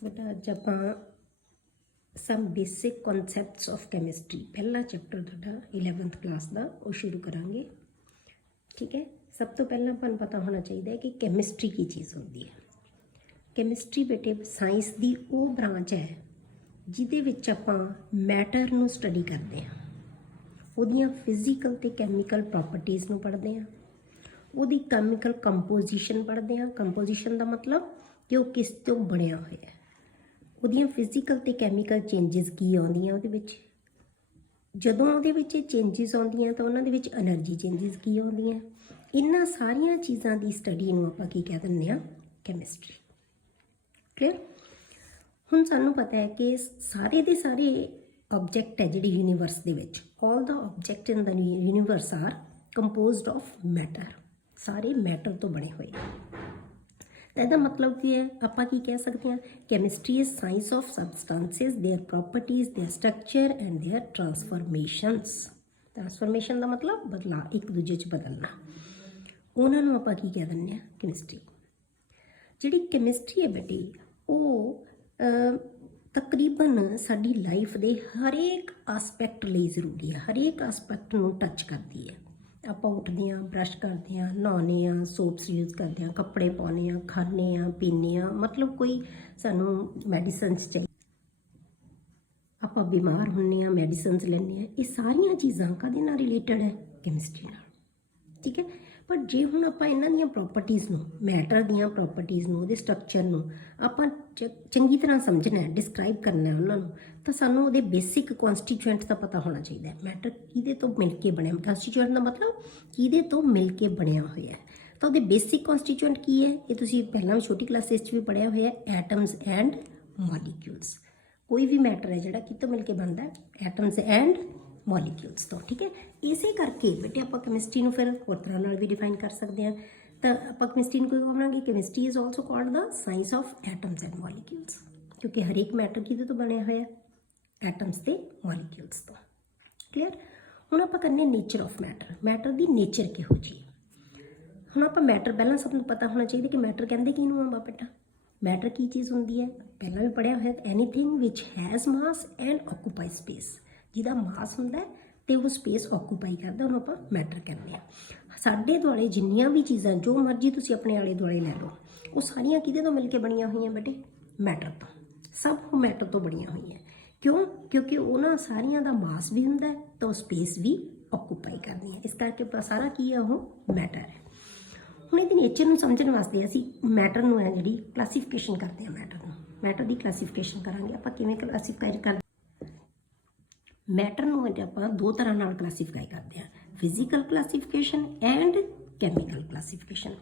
बेटा अज आप some basic कॉन्सैप्ट्स of chemistry पहला चैप्टर तुहाडा 11th क्लास का वो शुरू करांगे। ठीक है, सब तो पहला अपन पता होना चाहिए कि कैमिस्ट्री की चीज़ होती है। कैमिस्ट्री बेटे साइंस की वो ब्रांच है जिहदे विच आपां मैटर नूं स्टडी करते हैं, उहदियां फिजिकल ते कैमिकल प्रॉपर्टीज़ नूं पढ़ते हैं, उहदी कैमिकल कंपोजिशन पढ़ते हैं। कंपोजिशन का मतलब कि वो किस तो बनया होया है, ਉਹਦੀਆਂ ਫਿਜ਼ੀਕਲ ਤੇ ਕੈਮੀਕਲ ਚੇਂਜਸ ਕੀ ਆਉਂਦੀਆਂ ਉਹਦੇ ਵਿੱਚ। ਜਦੋਂ ਉਹਦੇ ਵਿੱਚ ਚੇਂਜਸ ਆਉਂਦੀਆਂ ਤਾਂ ਉਹਨਾਂ ਦੇ ਵਿੱਚ એનર્ਜੀ ਚੇਂਜਸ ਕੀ ਆਉਂਦੀਆਂ। ਇਹਨਾਂ ਸਾਰੀਆਂ ਚੀਜ਼ਾਂ ਦੀ ਸਟੱਡੀ ਨੂੰ ਆਪਾਂ ਕੀ ਕਹਿ ਦਿੰਦੇ ਆ, ਕੈਮਿਸਟਰੀ। ਕਲੀਅਰ। ਹੁਣ ਸਾਨੂੰ ਪਤਾ ਹੈ ਕਿ ਸਾਰੇ ਦੇ ਸਾਰੇ ਆਬਜੈਕਟ ਹੈ ਜਿਹੜੇ ਯੂਨੀਵਰਸ ਦੇ ਵਿੱਚ, all the object in the universe are composed of matter. ਸਾਰੇ ਮੈਟਰ ਤੋਂ ਬਣੇ ਹੋਏ। ਇਹਦਾ मतलब ਕੀ ਹੈ, ਆਪਾਂ ਕੀ ਕਹਿ ਸਕਦੇ ਹਾਂ, chemistry is science of substances, their properties, their structure and their transformations. Transformation ਦਾ मतलब ਬਦਲਾ, ਇੱਕ ਦੂਜੇ 'ਚ ਬਦਲਣਾ, ਉਹਨਾਂ ਨੂੰ ਆਪਾਂ ਕੀ ਕਹਿ ਦਿੰਦੇ ਹਾਂ, ਕੈਮਿਸਟਰੀ। ਜਿਹੜੀ ਕੈਮਿਸਟਰੀ ਹੈ ਬੇਟੀ ਉਹ ਤਕਰੀਬਨ ਸਾਡੀ ਲਾਈਫ ਦੇ ਹਰੇਕ ਆਸਪੈਕਟ ਲਈ ਜ਼ਰੂਰੀ ਹੈ, ਹਰੇਕ ਆਸਪੈਕਟ ਨੂੰ ਟੱਚ ਕਰਦੀ ਹੈ। ਆਪਾਂ ਉੱਠਦੇ ਹਾਂ, ਬਰਸ਼ ਕਰਦੇ ਹਾਂ, ਨਹਾਉਂਦੇ ਹਾਂ, ਸੋਪਸ ਯੂਜ਼ ਕਰਦੇ ਹਾਂ, ਕੱਪੜੇ ਪਾਉਂਦੇ ਹਾਂ, ਖਾਂਦੇ ਹਾਂ, ਪੀਂਦੇ ਹਾਂ, ਮਤਲਬ ਕੋਈ ਸਾਨੂੰ ਮੈਡੀਸਨਸ ਚਾਹੀਦੀ, ਆਪਾਂ ਬਿਮਾਰ ਹੁੰਦੇ ਹਾਂ, ਮੈਡੀਸਨਸ ਲੈਂਦੇ ਹਾਂ। ਇਹ ਸਾਰੀਆਂ ਚੀਜ਼ਾਂ ਕਾਹਦੇ ਨਾਲ ਰਿਲੇਟਡ ਹੈ, ਕੈਮਿਸਟਰੀ ਨਾਲ। ਠੀਕ ਹੈ, ਪਰ ਜੇ ਹੁਣ ਆਪਾਂ ਇਹਨਾਂ ਦੀਆਂ ਪ੍ਰੋਪਰਟੀਜ਼ ਨੂੰ, ਮੈਟਰ ਦੀਆਂ ਪ੍ਰੋਪਰਟੀਜ਼ ਨੂੰ, ਉਹਦੇ ਸਟਰਕਚਰ ਨੂੰ ਆਪਾਂ ਚੰਗੀ ਤਰ੍ਹਾਂ ਸਮਝਣਾ ਹੈ, ਡਿਸਕ੍ਰਾਈਬ ਕਰਨਾ ਉਹਨਾਂ ਨੂੰ, ਤਾਂ ਸਾਨੂੰ ਉਹਦੇ ਬੇਸਿਕ ਕਨਸਟੀਟਿਊਐਂਟ ਦਾ ਪਤਾ ਹੋਣਾ ਚਾਹੀਦਾ ਹੈ। ਮੈਟਰ ਕਿਹਦੇ ਤੋਂ ਮਿਲ ਕੇ ਬਣਿਆ, ਕਨਸਟੀਟਿਊਐਂਟ ਦਾ ਮਤਲਬ ਕਿਹਦੇ ਤੋਂ ਮਿਲ ਕੇ ਬਣਿਆ ਹੋਇਆ ਹੈ। ਤਾਂ ਉਹਦੇ ਬੇਸਿਕ ਕਨਸਟੀਟਿਊਐਂਟ ਕੀ ਹੈ, ਇਹ ਤੁਸੀਂ ਪਹਿਲਾਂ ਵੀ ਛੋਟੀ ਕਲਾਸਿਸ 'ਚ ਵੀ ਪੜ੍ਹਿਆ ਹੋਇਆ, ਐਟਮਸ ਐਂਡ ਮੋਲੀਕਿਊਲਸ। ਕੋਈ ਵੀ ਮੈਟਰ ਹੈ ਜਿਹੜਾ ਕਿਤੋਂ ਮਿਲ ਕੇ ਬਣਦਾ ਹੈ, ਐਟਮਸ ਐਂਡ ਮੋਲੀਕਿਊਲਸ ਤੋਂ। ਠੀਕ ਹੈ, ਇਸੇ ਕਰਕੇ ਬੇਟੇ ਆਪਾਂ ਕੈਮਿਸਟਰੀ ਨੂੰ ਫਿਰ ਹੋਰ ਤਰ੍ਹਾਂ ਨਾਲ ਵੀ ਡਿਫਾਈਨ ਕਰ ਸਕਦੇ ਹਾਂ। ਤਾਂ ਆਪਾਂ ਕੈਮਿਸਟਰੀ ਨੂੰ ਕੋਈ ਕਹਾਂਗੇ, chemistry is also called the science of atoms and molecules, ਕਿਉਂਕਿ ਹਰੇਕ ਮੈਟਰ ਕਿਹਦੇ ਤੋਂ ਬਣਿਆ ਹੋਇਆ, ਐਟਮਸ ਤੇ ਮੋਲੀਕਿਊਲਸ ਤੋਂ। ਕਲੀਅਰ। ਹੁਣ ਆਪਾਂ ਕਰਨੇ nature of matter, matter the nature ਕਿਹੋ ਜਿਹੀ। ਹੁਣ ਆਪਾਂ ਮੈਟਰ ਪਹਿਲਾਂ ਸਭ ਨੂੰ ਪਤਾ ਹੋਣਾ ਚਾਹੀਦਾ ਕਿ ਮੈਟਰ ਕਹਿੰਦੇ ਕਿਹਨੂੰ ਆ ਬੇਟਾ। ਮੈਟਰ ਕੀ ਚੀਜ਼ ਹੁੰਦੀ ਹੈ, ਪਹਿਲਾਂ ਵੀ ਪੜ੍ਹਿਆ ਹੋਇਆ, anything which has mass and occupy space. ਜਿਹਦਾ ਮਾਸ ਹੁੰਦਾ ਤੇ ਉਹ ਸਪੇਸ ਆਕੂਪਾਈ ਕਰਦਾ, ਉਹਨੂੰ ਆਪਾਂ ਮੈਟਰ ਕਹਿੰਦੇ ਆ। ਸਾਡੇ ਦੁਆਲੇ ਜਿੰਨੀਆਂ ਵੀ ਚੀਜ਼ਾਂ, ਜੋ ਮਰਜ਼ੀ ਤੁਸੀਂ ਆਪਣੇ ਆਲੇ ਦੁਆਲੇ ਲੈ ਲਓ, ਉਹ ਸਾਰੀਆਂ ਕਿਹਦੇ ਤੋਂ ਮਿਲ ਕੇ ਬਣੀਆਂ ਹੋਈਆਂ ਬੇਟੇ, ਮੈਟਰ ਤੋਂ। ਸਭ ਮੈਟਰ ਤੋਂ ਬਣੀਆਂ ਹੋਈਆਂ। ਕਿਉਂ? ਕਿਉਂਕਿ ਉਹਨਾਂ ਸਾਰੀਆਂ ਦਾ ਮਾਸ ਵੀ ਹੁੰਦਾ ਤਾਂ ਉਹ ਸਪੇਸ ਵੀ ਆਕੂਪਾਈ ਕਰਦੀ ਹੈ। ਇਸ ਕਰਕੇ ਸਾਰਾ ਕੀ ਹੈ, ਉਹ ਮੈਟਰ ਹੈ। ਹੁਣ ਇਹਦੀ ਨੇਚਰ ਨੂੰ ਸਮਝਣ ਵਾਸਤੇ ਅਸੀਂ ਮੈਟਰ ਨੂੰ ਹੈ ਜਿਹੜੀ ਕਲਾਸੀਫਿਕੇਸ਼ਨ ਕਰਦੇ ਹਾਂ, ਮੈਟਰ ਨੂੰ, ਮੈਟਰ ਦੀ ਕਲਾਸੀਫਿਕੇਸ਼ਨ ਕਰਾਂਗੇ ਆਪਾਂ। ਕਿਵੇਂ ਕਲਾਸੀਫਾਈ ਕਰਦੇ, ਮੈਟਰ ਨੂੰ ਆਪਾਂ ਦੋ ਤਰ੍ਹਾਂ ਨਾਲ ਕਲਾਸੀਫਾਈ ਕਰਦੇ ਹਾਂ, physical classification and chemical classification.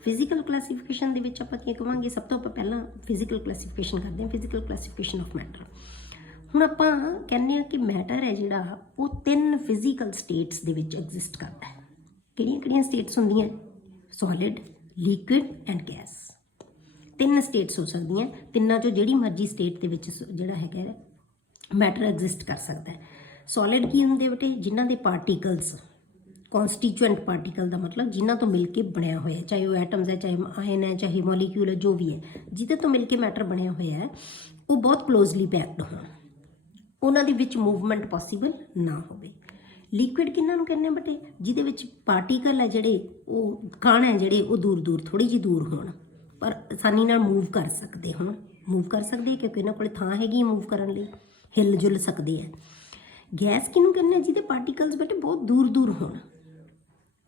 Physical classification ਦੇ ਵਿੱਚ ਆਪਾਂ ਕੀ ਕਹਾਂਗੇ, ਸਭ ਤੋਂ ਪਹਿਲਾਂ ਫਿਜ਼ੀਕਲ ਕਲਾਸੀਫਿਕੇਸ਼ਨ ਕਰਦੇ ਹਾਂ, ਫਿਜ਼ੀਕਲ ਕਲਾਸੀਫਿਕੇਸ਼ਨ ਆਫ ਮੈਟਰ। ਹੁਣ ਆਪਾਂ ਕਹਿੰਦੇ ਹਾਂ ਕਿ ਮੈਟਰ ਹੈ ਜਿਹੜਾ ਉਹ 3 ਫਿਜ਼ੀਕਲ ਸਟੇਟਸ ਦੇ ਵਿੱਚ ਐਗਜ਼ਿਸਟ ਕਰਦਾ ਹੈ। ਕਿਹੜੀਆਂ ਕਿਹੜੀਆਂ ਸਟੇਟਸ ਹੁੰਦੀਆਂ, solid, liquid and gas. 3 states ਹੋ ਸਕਦੀਆਂ, ਤਿੰਨਾਂ 'ਚੋਂ ਜਿਹੜੀ ਮਰਜ਼ੀ ਸਟੇਟ ਦੇ ਵਿੱਚ ਜਿਹੜਾ ਹੈਗਾ ਮੈਟਰ ਐਗਜ਼ਿਸਟ ਕਰ ਸਕਦਾ ਹੈ। ਸੋਲਿਡ ਕੀ ਹੁੰਦੇ ਬੇਟੇ, ਜਿਨ੍ਹਾਂ ਦੇ ਪਾਰਟੀਕਲਸ, ਕਨਸਟੀਟਿਊਐਂਟ ਪਾਰਟੀਕਲ ਦਾ ਮਤਲਬ ਜਿਨ੍ਹਾਂ ਤੋਂ ਮਿਲ ਕੇ ਬਣਿਆ ਹੋਇਆ, ਚਾਹੇ ਉਹ ਐਟਮਸ ਹੈ, ਚਾਹੇ ਆਇਨ ਹੈ, ਚਾਹੇ ਮੋਲੀਕਿਊਲ ਹੈ, ਜੋ ਵੀ ਹੈ, ਜਿਹਦੇ ਤੋਂ ਮਿਲ ਕੇ ਮੈਟਰ ਬਣਿਆ ਹੋਇਆ ਹੈ, ਉਹ ਬਹੁਤ ਕਲੋਜ਼ਲੀ ਪੈਕਡ ਹੋਣ, ਉਹਨਾਂ ਦੇ ਵਿੱਚ ਮੂਵਮੈਂਟ ਪੋਸੀਬਲ ਨਾ ਹੋਵੇ। ਲਿਕੁਇਡ ਕਿਹਨਾਂ ਨੂੰ ਕਹਿੰਦੇ ਬੇਟੇ, ਜਿਹਦੇ ਵਿੱਚ ਪਾਰਟੀਕਲ ਹੈ ਜਿਹੜੇ, ਉਹ ਕਣ ਹੈ ਜਿਹੜੇ, ਉਹ ਦੂਰ ਦੂਰ, ਥੋੜ੍ਹੀ ਜਿਹੀ ਦੂਰ ਹੋਣ, ਪਰ ਆਸਾਨੀ ਨਾਲ ਮੂਵ ਕਰ ਸਕਦੇ ਹੋਣ, ਮੂਵ ਕਰ ਸਕਦੇ ਕਿਉਂਕਿ ਇਹਨਾਂ ਕੋਲ ਥਾਂ ਹੈਗੀ ਮੂਵ ਕਰਨ ਲਈ, ਹਿੱਲ ਜੁਲ ਸਕਦੇ ਹੈ। ਗੈਸ ਕਿਹਨੂੰ ਕਹਿੰਦੇ, ਜਿਹਦੇ ਪਾਰਟੀਕਲਸ ਬੇਟੇ ਬਹੁਤ ਦੂਰ ਦੂਰ ਹੋਣ,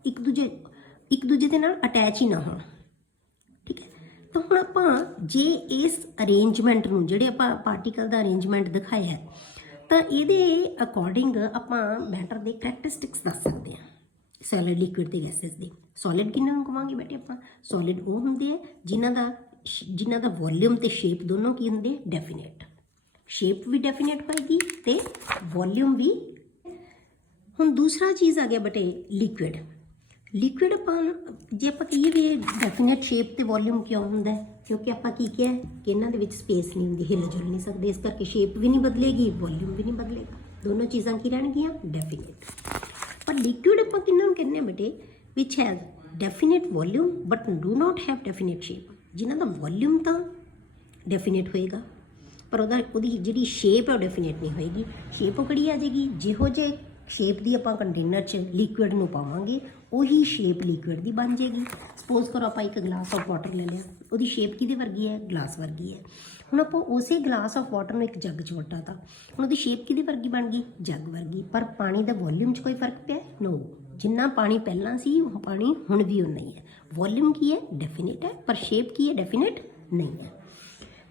ਇੱਕ ਦੂਜੇ ਦੇ ਨਾਲ ਅਟੈਚ ਹੀ ਨਾ ਹੋਣ। ਠੀਕ ਹੈ, ਤਾਂ ਹੁਣ ਆਪਾਂ ਜੇ ਇਸ ਅਰੇਂਜਮੈਂਟ ਨੂੰ, ਜਿਹੜੇ ਆਪਾਂ ਪਾਰਟੀਕਲ ਦਾ ਅਰੇਂਜਮੈਂਟ ਦਿਖਾਇਆ ਹੈ, ਤਾਂ ਇਹਦੇ ਅਕੋਰਡਿੰਗ ਆਪਾਂ ਮੈਟਰ ਦੇ ਕਰੈਕਟਰਿਸਟਿਕਸ ਦੱਸ ਸਕਦੇ ਹਾਂ, ਸੋਲਿਡ, ਲਿਕੁਇਡ ਤੇ ਗੈਸਿਸ ਦੀ। ਸੋਲਿਡ ਕਿਹਨਾਂ ਨੂੰ ਕਹਾਂਗੇ ਬੇਟੇ ਆਪਾਂ, ਸੋਲਿਡ ਉਹ ਹੁੰਦੇ ਆ ਜਿਨ੍ਹਾਂ ਦਾ ਵੋਲਿਊਮ ਤੇ ਸ਼ੇਪ ਦੋਨੋਂ ਕੀ ਹੁੰਦੇ, ਡੈਫੀਨੇਟ। ਸ਼ੇਪ ਵੀ ਡੈਫੀਨੇਟ ਹੋਏਗੀ ਤੇ ਵੋਲਿਊਮ ਵੀ। ਹੁਣ ਦੂਸਰਾ ਚੀਜ਼ ਆ ਗਿਆ ਬੇਟੇ ਲਿਕੁਇਡ। ਲਿਕੁਇਡ ਆਪਾਂ ਜੇ ਆਪਾਂ ਕਹੀਏ ਵੀ ਡੈਫੀਨੇਟ ਸ਼ੇਪ ਤੇ ਵੋਲਿਊਮ ਕਿਉਂ ਹੁੰਦਾ, ਕਿਉਂਕਿ ਆਪਾਂ ਕੀ ਕਿਹਾ ਕਿ ਇਹਨਾਂ ਦੇ ਵਿੱਚ ਸਪੇਸ ਨਹੀਂ ਹੁੰਦੀ, ਹਿੱਲ ਜੁਲ ਨਹੀਂ ਸਕਦੇ, ਇਸ ਕਰਕੇ ਸ਼ੇਪ ਵੀ ਨਹੀਂ ਬਦਲੇਗੀ, ਵੋਲਿਊਮ ਵੀ ਨਹੀਂ ਬਦਲੇਗਾ, ਦੋਨੋਂ ਚੀਜ਼ਾਂ ਕੀ ਰਹਿਣਗੀਆਂ, ਡੈਫੀਨੇਟ। ਪਰ ਲਿਕੁਇਡ ਆਪਾਂ ਕਿਹਨਾਂ ਨੂੰ ਕਹਿੰਦੇ ਬੇਟੇ, ਵਿਚ has definite volume but do not have definite shape. ਜਿਨ੍ਹਾਂ ਦਾ ਵੋਲਿਊਮ ਤਾਂ ਡੈਫੀਨੇਟ ਹੋਏਗਾ ਪਰ ਉਹਦੀ ਜਿਹੜੀ ਸ਼ੇਪ ਹੈ ਉਹ ਡੈਫੀਨੇਟ ਨਹੀਂ ਹੋਏਗੀ। ਸ਼ੇਪ ਉਹ ਕਿਹੜੀ ਆ ਜਾਏਗੀ, ਜਿਹੋ ਜਿਹੇ ਸ਼ੇਪ ਦੀ ਆਪਾਂ ਕੰਟੇਨਰ 'ਚ ਲਿਕੁਇਡ ਨੂੰ ਪਾਵਾਂਗੇ ਉਹੀ ਸ਼ੇਪ ਲਿਕੁਇਡ ਦੀ ਬਣ ਜਾਏਗੀ। ਸਪੋਜ਼ ਕਰੋ ਆਪਾਂ ਇੱਕ ਗਲਾਸ ਆਫ ਵਾਟਰ ਲੈ ਲਿਆ, ਉਹਦੀ ਸ਼ੇਪ ਕਿਹਦੇ ਵਰਗੀ ਹੈ, ਗਲਾਸ ਵਰਗੀ ਹੈ। ਹੁਣ ਆਪਾਂ ਉਸੇ ਗਲਾਸ ਆਫ ਵਾਟਰ ਨੂੰ ਇੱਕ ਜੱਗ 'ਚ ਵਟਾਤਾ, ਹੁਣ ਉਹਦੀ ਸ਼ੇਪ ਕਿਹਦੇ ਵਰਗੀ ਬਣ ਗਈ, ਜੱਗ ਵਰਗੀ। ਪਰ ਪਾਣੀ ਦਾ ਵੋਲਿਊਮ 'ਚ ਕੋਈ ਫਰਕ ਪਿਆ, ਨੋ। ਜਿੰਨਾ ਪਾਣੀ ਪਹਿਲਾਂ ਸੀ ਉਹ ਪਾਣੀ ਹੁਣ ਵੀ ਉਨਾ ਹੀ ਹੈ। ਵੋਲਿਊਮ ਕੀ ਹੈ, ਡੈਫੀਨੇਟ ਹੈ, ਪਰ ਸ਼ੇਪ ਕੀ ਹੈ, ਡੈਫੀਨੇਟ ਨਹੀਂ ਹੈ।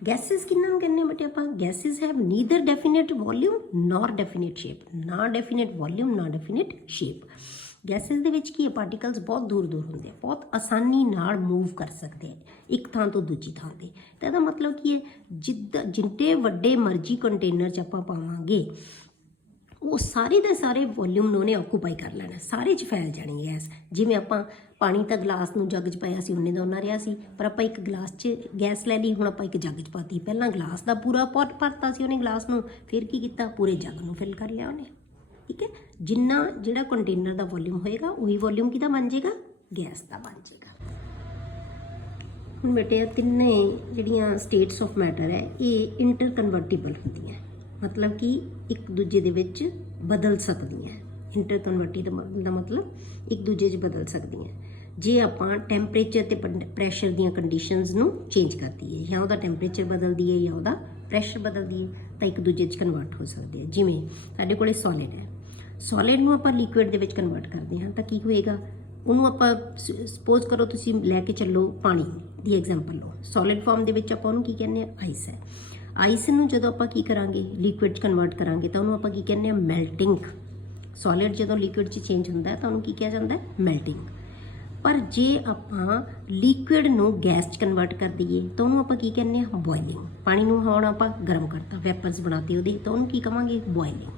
ਗੈਸਿਸ ਕਿਹਨਾਂ ਨੂੰ ਕਹਿੰਦੇ ਬੇਟੇ ਆਪਾਂ, gases have neither definite volume nor definite shape, ਨਾ ਡੈਫੀਨੇਟ ਵੋਲਿਊਮ ਨਾ ਡੈਫੀਨੇਟ ਸ਼ੇਪ। ਗੈਸਿਸ ਦੇ ਵਿੱਚ ਕੀ ਹੈ, ਪਾਰਟੀਕਲਸ ਬਹੁਤ ਦੂਰ ਦੂਰ ਹੁੰਦੇ ਆ, ਬਹੁਤ ਆਸਾਨੀ ਨਾਲ ਮੂਵ ਕਰ ਸਕਦੇ ਆ ਇੱਕ ਥਾਂ ਤੋਂ ਦੂਜੀ ਥਾਂ 'ਤੇ। ਤਾਂ ਇਹਦਾ ਮਤਲਬ ਕੀ ਹੈ, ਜਿੰਨੇ ਵੱਡੇ ਮਰਜ਼ੀ ਕੰਟੇਨਰ 'ਚ ਆਪਾਂ ਪਾਵਾਂਗੇ ਉਹ ਸਾਰੇ ਦੇ ਸਾਰੇ ਵੋਲਿਊਮ ਨੂੰ ਉਹਨੇ ਆਕੂਪਾਈ ਕਰ ਲੈਣਾ, ਸਾਰੇ 'ਚ ਫੈਲ ਜਾਣੀ ਗੈਸ। ਜਿਵੇਂ ਆਪਾਂ ਪਾਣੀ ਤਾਂ ਗਲਾਸ ਨੂੰ ਜੱਗ 'ਚ ਪਾਇਆ ਸੀ ਉਨੇ ਦਾ ਉਨਾ ਰਿਹਾ ਸੀ, ਪਰ ਆਪਾਂ ਇੱਕ ਗਲਾਸ 'ਚ ਗੈਸ ਲੈ ਲਈ, ਹੁਣ ਆਪਾਂ ਇੱਕ ਜੱਗ 'ਚ ਪਾਤੀ। ਪਹਿਲਾਂ ਗਲਾਸ ਦਾ ਪੂਰਾ ਪੋਟ ਭਰਤਾ ਸੀ ਉਹਨੇ ਗਲਾਸ ਨੂੰ, ਫਿਰ ਕੀ ਕੀਤਾ, ਪੂਰੇ ਜੱਗ ਨੂੰ ਫਿਲ ਕਰ ਲਿਆ ਉਹਨੇ। ਠੀਕ ਹੈ, ਜਿੰਨਾ ਜਿਹੜਾ ਕੰਟੇਨਰ ਦਾ ਵੋਲਿਊਮ ਹੋਏਗਾ ਉਹੀ ਵੋਲਿਊਮ ਕਿਹਦਾ ਬਣ ਜਾਏਗਾ, ਗੈਸ ਦਾ ਬਣ ਜਾਏਗਾ। ਹੁਣ ਬੇਟੇ ਤਿੰਨੇ ਜਿਹੜੀਆਂ ਸਟੇਟਸ ਆਫ ਮੈਟਰ ਹੈ ਇਹ ਇੰਟਰ ਕਨਵਰਟੀਬਲ ਹੁੰਦੀਆਂ, ਮਤਲਬ ਕਿ ਇੱਕ ਦੂਜੇ ਦੇ ਵਿੱਚ ਬਦਲ ਸਕਦੀਆਂ। ਇੰਟਰ ਕਨਵਰਟੀ ਦਾ ਮਤਲਬ ਇੱਕ ਦੂਜੇ 'ਚ ਬਦਲ ਸਕਦੀਆਂ ਜੇ ਆਪਾਂ ਟੈਂਪਰੇਚਰ ਤੇ ਪ੍ਰੈਸ਼ਰ ਦੀਆਂ ਕੰਡੀਸ਼ਨਸ ਨੂੰ ਚੇਂਜ ਕਰ ਦਈਏ, ਜਾਂ ਉਹਦਾ ਟੈਂਪਰੇਚਰ ਬਦਲ ਦਈਏ ਜਾਂ ਉਹਦਾ ਪ੍ਰੈਸ਼ਰ ਬਦਲ ਦਈਏ, ਤਾਂ ਇੱਕ ਦੂਜੇ 'ਚ ਕਨਵਰਟ ਹੋ ਸਕਦੇ ਆ। ਜਿਵੇਂ ਸਾਡੇ ਕੋਲੇ ਸੋਲਿਡ ਹੈ, ਸੋਲਿਡ ਨੂੰ ਆਪਾਂ ਲਿਕੁਇਡ ਦੇ ਵਿੱਚ ਕਨਵਰਟ ਕਰਦੇ ਹਾਂ ਤਾਂ ਕੀ ਹੋਏਗਾ, ਉਹਨੂੰ ਆਪਾਂ ਸਪੋਜ਼ ਕਰੋ ਤੁਸੀਂ ਲੈ ਕੇ ਚੱਲੋ ਪਾਣੀ ਦੀ ਐਗਜ਼ਾਮਪਲ ਲਓ, ਸੋਲਿਡ ਫਾਰਮ ਦੇ ਵਿੱਚ ਆਪਾਂ ਉਹਨੂੰ ਕੀ ਕਹਿੰਦੇ ਆ, ਆਈਸ ਹੈ। ਆਈਸ ਨੂੰ ਜਦੋਂ ਆਪਾਂ ਕੀ ਕਰਾਂਗੇ, ਲਿਕੁਇਡ 'ਚ ਕਨਵਰਟ ਕਰਾਂਗੇ ਤਾਂ ਉਹਨੂੰ ਆਪਾਂ ਕੀ ਕਹਿੰਦੇ ਆ, ਮੈਲਟਿੰਗ। ਸੋਲਿਡ ਜਦੋਂ ਲਿਕੁਇਡ 'ਚ ਚੇਂਜ ਹੁੰਦਾ ਹੈ ਤਾਂ ਉਹਨੂੰ ਕੀ ਕਿਹਾ ਜਾਂਦਾ ਹੈ, ਮੈਲਟਿੰਗ। ਪਰ ਜੇ ਆਪਾਂ ਲਿਕੁਇਡ ਨੂੰ ਗੈਸ 'ਚ ਕਨਵਰਟ ਕਰ ਦਈਏ ਤਾਂ ਉਹਨੂੰ ਆਪਾਂ ਕੀ ਕਹਿੰਦੇ ਆ, ਬੋਇਲਿੰਗ। ਪਾਣੀ ਨੂੰ ਹੁਣ ਆਪਾਂ ਗਰਮ ਕਰਤਾ, ਵੈਪਰਸ ਬਣਾਤੇ ਉਹਦੇ, ਤਾਂ ਉਹਨੂੰ ਕੀ ਕਵਾਂਗੇ, ਬੋਇਲਿੰਗ।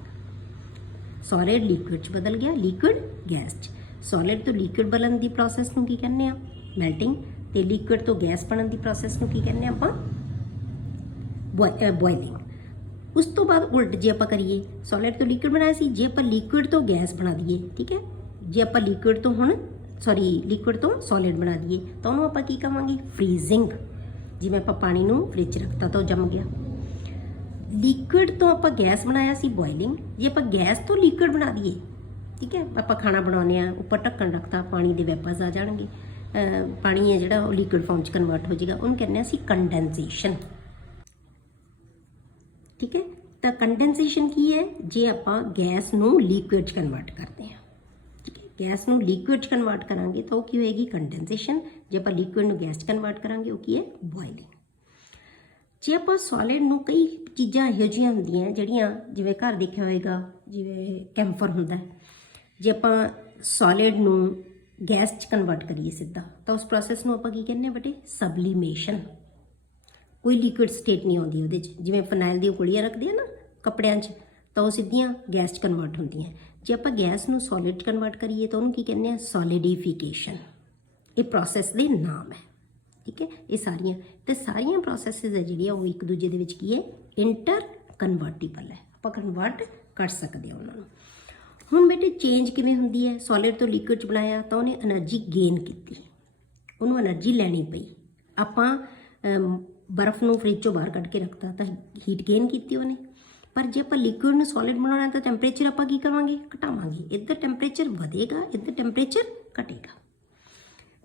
ਸੋਲਿਡ ਲਿਕੁਇਡ 'ਚ ਬਦਲ ਗਿਆ, ਲਿਕੁਇਡ ਗੈਸ 'ਚ। ਸੋਲਿਡ ਤੋਂ ਲਿਕੁਇਡ ਬਣਨ ਦੀ ਪ੍ਰੋਸੈਸ ਨੂੰ ਕੀ ਕਹਿੰਦੇ ਆ, ਮੈਲਟਿੰਗ। ਤੇ ਲਿਕੁਇਡ ਤੋਂ ਗੈਸ ਬਣਨ ਦੀ ਪ੍ਰੋਸੈਸ ਨੂੰ ਕੀ ਕਹਿੰਦੇ ਆ ਆਪਾਂ, ਬੋਇਲਿੰਗ। ਉਸ ਤੋਂ ਬਾਅਦ ਉਲਟ ਜੇ ਆਪਾਂ ਕਰੀਏ, ਸੋਲਿਡ ਤੋਂ ਲਿਕੁਇਡ ਬਣਾਇਆ ਸੀ, ਜੇ ਆਪਾਂ ਲਿਕੁਇਡ ਤੋਂ ਗੈਸ ਬਣਾ ਦਈਏ, ਠੀਕ ਹੈ, ਜੇ ਆਪਾਂ ਲਿਕੁਇਡ ਤੋਂ ਲਿਕੁਇਡ ਤੋਂ ਸੋਲਿਡ ਬਣਾ ਦਈਏ ਤਾਂ ਉਹਨੂੰ ਆਪਾਂ ਕੀ ਕਵਾਂਗੇ, ਫਰੀਜ਼ਿੰਗ। ਜਿਵੇਂ ਆਪਾਂ ਪਾਣੀ ਨੂੰ ਫ੍ਰਿਜ 'ਚ ਰੱਖਤਾ ਤਾਂ ਉਹ ਜੰਮ ਗਿਆ। ਲਿਕੁਇਡ ਤੋਂ ਆਪਾਂ ਗੈਸ ਬਣਾਇਆ ਸੀ, ਬੋਇਲਿੰਗ। ਜੇ ਆਪਾਂ ਗੈਸ ਤੋਂ ਲਿਕੁਇਡ ਬਣਾ ਦਈਏ, ਠੀਕ ਹੈ, ਆਪਾਂ ਖਾਣਾ ਬਣਾਉਂਦੇ ਆ, ਉੱਪਰ ਢੱਕਣ ਰੱਖਤਾ, ਪਾਣੀ ਦੇ ਵੈਪਰਸ ਆ ਜਾਣਗੇ, ਪਾਣੀ ਹੈ ਜਿਹੜਾ ਉਹ ਲਿਕੁਇਡ ਫਾਰਮ 'ਚ ਕਨਵਰਟ ਹੋ ਜਾਏਗਾ, ਉਹਨੂੰ ਕਹਿੰਦੇ ਅਸੀਂ ਕੰਡੈਂਸੇਸ਼ਨ। ਠੀਕ ਹੈ, ਤਾਂ ਕੰਡੈਂਸੇਸ਼ਨ ਕੀ ਹੈ, ਜੇ ਆਪਾਂ ਗੈਸ ਨੂੰ ਲਿਕੁਇਡ 'ਚ ਕਨਵਰਟ ਕਰਦੇ ਹਾਂ। ਠੀਕ ਹੈ, ਗੈਸ ਨੂੰ ਲਿਕੁਇਡ 'ਚ ਕਨਵਰਟ ਕਰਾਂਗੇ ਤਾਂ ਉਹ ਕੀ ਹੋਏਗੀ, ਕੰਡੈਂਸੇਸ਼ਨ। ਜੇ ਆਪਾਂ ਲਿਕੁਇਡ ਨੂੰ ਗੈਸ 'ਚ ਕਨਵਰਟ ਕਰਾਂਗੇ ਉਹ ਕੀ ਹੈ, ਬੋਇਲਿੰਗ। ਜੇ ਆਪਾਂ ਸੋਲਿਡ ਨੂੰ, ਕਈ ਚੀਜ਼ਾਂ ਇਹੋ ਜਿਹੀਆਂ ਹੁੰਦੀਆਂ ਜਿਹੜੀਆਂ, ਜਿਵੇਂ ਘਰ ਦੇਖਿਆ ਹੋਏਗਾ, ਜਿਵੇਂ ਕੈਂਫਰ ਹੁੰਦਾ, ਜੇ ਆਪਾਂ ਸੋਲਿਡ ਨੂੰ ਗੈਸ 'ਚ ਕਨਵਰਟ ਕਰੀਏ ਸਿੱਧਾ ਤਾਂ ਉਸ ਪ੍ਰੋਸੈਸ ਨੂੰ ਆਪਾਂ ਕੀ ਕਹਿੰਦੇ ਹਾਂ ਬੇਟੇ, ਸਬਲੀਮੇਸ਼ਨ। ਕੋਈ ਲਿਕੁਇਡ ਸਟੇਟ ਨਹੀਂ ਆਉਂਦੀ ਉਹਦੇ 'ਚ। ਜਿਵੇਂ ਫਨਾਈਲ ਦੀਆਂ ਗੋਲੀਆਂ ਰੱਖਦੇ ਆ ਨਾ ਕੱਪੜਿਆਂ 'ਚ, ਤਾਂ ਉਹ ਸਿੱਧੀਆਂ ਗੈਸ 'ਚ ਕਨਵਰਟ ਹੁੰਦੀਆਂ। ਜੇ ਆਪਾਂ ਗੈਸ ਨੂੰ ਸੋਲਿਡ 'ਚ ਕਨਵਰਟ ਕਰੀਏ ਤਾਂ ਉਹਨੂੰ ਕੀ ਕਹਿੰਦੇ ਆ, ਸੋਲਿਡੀਫਿਕੇਸ਼ਨ। ਇਹ ਪ੍ਰੋਸੈਸ ਦੇ ਨਾਮ ਹੈ। ਠੀਕ ਹੈ, ਇਹ ਸਾਰੀਆਂ ਪ੍ਰੋਸੈਸਿਸ ਹੈ ਜਿਹੜੀਆਂ ਉਹ ਇੱਕ ਦੂਜੇ ਦੇ ਵਿੱਚ ਕੀ ਹੈ, ਇੰਟਰ ਕਨਵਰਟੀਬਲ ਹੈ, ਆਪਾਂ ਕਨਵਰਟ ਕਰ ਸਕਦੇ ਹਾਂ ਉਹਨਾਂ ਨੂੰ। ਹੁਣ ਬੇਟੇ ਚੇਂਜ ਕਿਵੇਂ ਹੁੰਦੀ ਹੈ, ਸੋਲਿਡ ਤੋਂ ਲਿਕੁਇਡ 'ਚ ਬਣਾਇਆ ਤਾਂ ਉਹਨੇ એનર્ਜੀ ਗੇਨ ਕੀਤੀ, ਉਹਨੂੰ એનર્ਜੀ ਲੈਣੀ ਪਈ। ਆਪਾਂ ਬਰਫ਼ ਨੂੰ ਫ੍ਰਿਜ 'ਚੋਂ ਬਾਹਰ ਕੱਢ ਕੇ ਰੱਖਤਾ ਤਾਂ ਹੀਟ ਗੇਨ ਕੀਤੀ ਉਹਨੇ। ਪਰ ਜੇ ਆਪਾਂ ਲਿਕੁਇਡ ਨੂੰ ਸੋਲਿਡ ਬਣਾਉਣਾ ਤਾਂ ਟੈਂਪਰੇਚਰ ਆਪਾਂ ਕੀ ਕਰਾਂਗੇ, ਘਟਾਵਾਂਗੇ। ਇੱਧਰ ਟੈਂਪਰੇਚਰ ਵਧੇਗਾ, ਇੱਧਰ ਟੈਂਪਰੇਚਰ ਘਟੇਗਾ।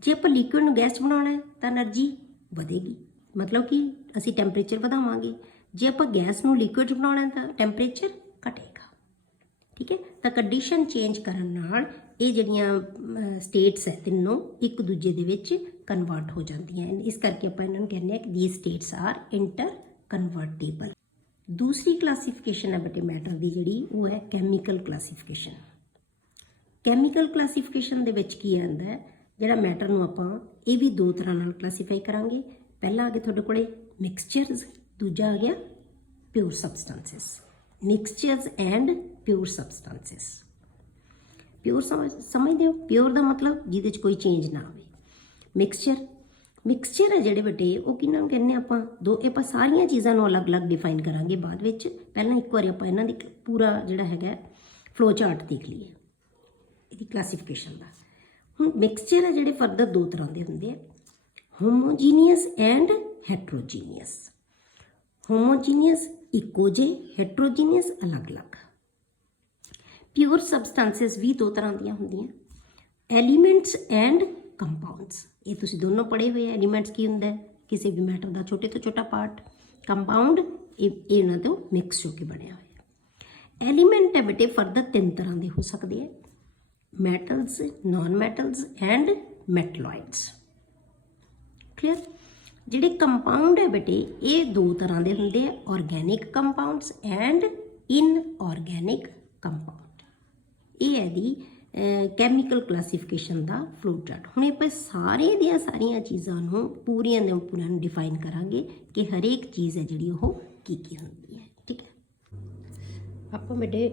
ਜੇ ਆਪਾਂ ਲਿਕੁਇਡ ਨੂੰ ਗੈਸ 'ਚ ਬਣਾਉਣਾ ਹੈ ਤਾਂ એનર્ਜੀ ਵਧੇਗੀ, ਮਤਲਬ ਕਿ ਅਸੀਂ ਟੈਂਪਰੇਚਰ ਵਧਾਵਾਂਗੇ। ਜੇ ਆਪਾਂ ਗੈਸ ਨੂੰ ਲਿਕੁਇਡ 'ਚ ਬਣਾਉਣਾ ਤਾਂ ਟੈਂਪਰੇਚਰ ਘਟੇਗਾ। ਠੀਕ ਹੈ, ਤਾਂ ਕੰਡੀਸ਼ਨ ਚੇਂਜ ਕਰਨ ਨਾਲ ਇਹ ਜਿਹੜੀਆਂ ਸਟੇਟਸ ਹੈ ਤਿੰਨੋਂ ਇੱਕ ਦੂਜੇ ਦੇ ਵਿੱਚ ਕਨਵਰਟ ਹੋ ਜਾਂਦੀਆਂ ਹਨ। ਇਸ ਕਰਕੇ ਆਪਾਂ ਇਹਨਾਂ ਨੂੰ ਕਹਿੰਦੇ ਹਾਂ ਕਿ these states are interconvertible. ਦੂਸਰੀ ਕਲਾਸੀਫਿਕੇਸ਼ਨ ਹੈ ਬੇਟੇ ਮੈਟਰ ਦੀ ਜਿਹੜੀ, ਉਹ ਹੈ ਕੈਮੀਕਲ ਕਲਾਸੀਫਿਕੇਸ਼ਨ। ਕੈਮੀਕਲ ਕਲਾਸੀਫਿਕੇਸ਼ਨ ਦੇ ਵਿੱਚ ਕੀ ਆਉਂਦਾ ਹੈ, ਜਿਹੜਾ ਮੈਟਰ ਨੂੰ ਆਪਾਂ ਇਹ ਵੀ ਦੋ ਤਰ੍ਹਾਂ ਨਾਲ ਕਲਾਸੀਫਾਈ ਕਰਾਂਗੇ। ਪਹਿਲਾ ਆ ਗਿਆ ਤੁਹਾਡੇ ਕੋਲੇ ਮਿਕਸਚਰਸ, ਦੂਜਾ ਆ ਗਿਆ pure substances. Mixtures and pure substances. Pure ਸਮਝਦੇ ਹੋ, ਪਿਓਰ ਦਾ ਮਤਲਬ ਜਿਹਦੇ 'ਚ ਕੋਈ ਚੇਂਜ ਨਾ ਹੋਵੇ। ਮਿਕਸਚਰ ਹੈ ਜਿਹੜੇ ਬੇਟੇ, ਉਹ ਕਿਹਨਾਂ ਨੂੰ ਕਹਿੰਦੇ ਆਪਾਂ, ਆਪਾਂ ਸਾਰੀਆਂ ਚੀਜ਼ਾਂ ਨੂੰ ਅਲੱਗ-ਅਲੱਗ ਡਿਫਾਈਨ ਕਰਾਂਗੇ ਬਾਅਦ ਵਿੱਚ। ਪਹਿਲਾਂ ਇੱਕ ਵਾਰੀ ਆਪਾਂ ਇਹਨਾਂ ਦੀ ਪੂਰਾ ਜਿਹੜਾ ਹੈਗਾ ਫਲੋ ਚਾਰਟ ਦੇਖ ਲਈਏ ਇਹਦੀ ਕਲਾਸੀਫਿਕੇਸ਼ਨ ਦਾ। ਹੁਣ ਮਿਕਸਚਰ ਹੈ ਜਿਹੜੇ ਫਰਦਰ ਦੋ ਤਰ੍ਹਾਂ ਦੇ ਹੁੰਦੇ ਆ, ਹੋਮੋਜੀਨੀਅਸ ਐਂਡ ਹੈਟਰੋਜੀਨੀਅਸ। ਹੋਮੋਜੀਨੀਅਸ ਇੱਕੋ ਜਿਹੇ, ਹੈਟਰੋਜੀਨੀਅਸ ਅਲੱਗ-ਅਲੱਗ। ਪਿਓਰ ਸਬਸਟੈਂਸਸ ਵੀ ਦੋ ਤਰ੍ਹਾਂ ਦੀਆਂ ਹੁੰਦੀਆਂ, ਐਲੀਮੈਂਟਸ ਐਂਡ ਕੰਪਾਊਂਡਸ। ਇਹ ਤੁਸੀਂ ਦੋਨੋਂ ਪੜ੍ਹੇ ਹੋਏ। ਐਲੀਮੈਂਟਸ ਕੀ ਹੁੰਦਾ ਹੈ? ਕਿਸੇ ਵੀ ਮੈਟਰ ਦਾ ਛੋਟੇ ਤੋਂ ਛੋਟਾ ਪਾਰਟ। ਕੰਪਾਊਂਡ ਇਹ ਇਹਨਾਂ ਤੋਂ ਮਿਕਸ ਹੋ ਕੇ ਬਣਿਆ ਹੋਇਆ। ਐਲੀਮੈਂਟ ਹੈ ਬੇਟੇ ਫਰਦਰ ਤਿੰਨ ਤਰ੍ਹਾਂ ਦੇ ਹੋ ਸਕਦੇ ਹੈ, metals, non metals and metalloids. Clear? ਜਿਹੜੇ ਕੰਪਾਊਂਡ ਹੈ ਬੇਟੇ ਇਹ ਦੋ ਤਰ੍ਹਾਂ ਦੇ ਹੁੰਦੇ ਆ, organic compounds and inorganic compound. ਇਹ ਹੈ ਦੀ ਕੈਮੀਕਲ ਕਲਾਸੀਫਿਕੇਸ਼ਨ ਦਾ ਫਲੋ ਚਾਰਟ। ਹੁਣ ਆਪਾਂ ਸਾਰੇ ਦੀਆਂ ਸਾਰੀਆਂ ਚੀਜ਼ਾਂ ਨੂੰ ਪੂਰੀਆਂ ਦੇ ਪੂਰਾ ਡਿਫਾਈਨ ਕਰਾਂਗੇ ਕਿ ਹਰੇਕ ਚੀਜ਼ ਹੈ ਜਿਹੜੀ ਉਹ ਕੀ ਕੀ ਹੁੰਦੀ ਹੈ। ਠੀਕ ਹੈ, ਆਪਾਂ ਬੇਟੇ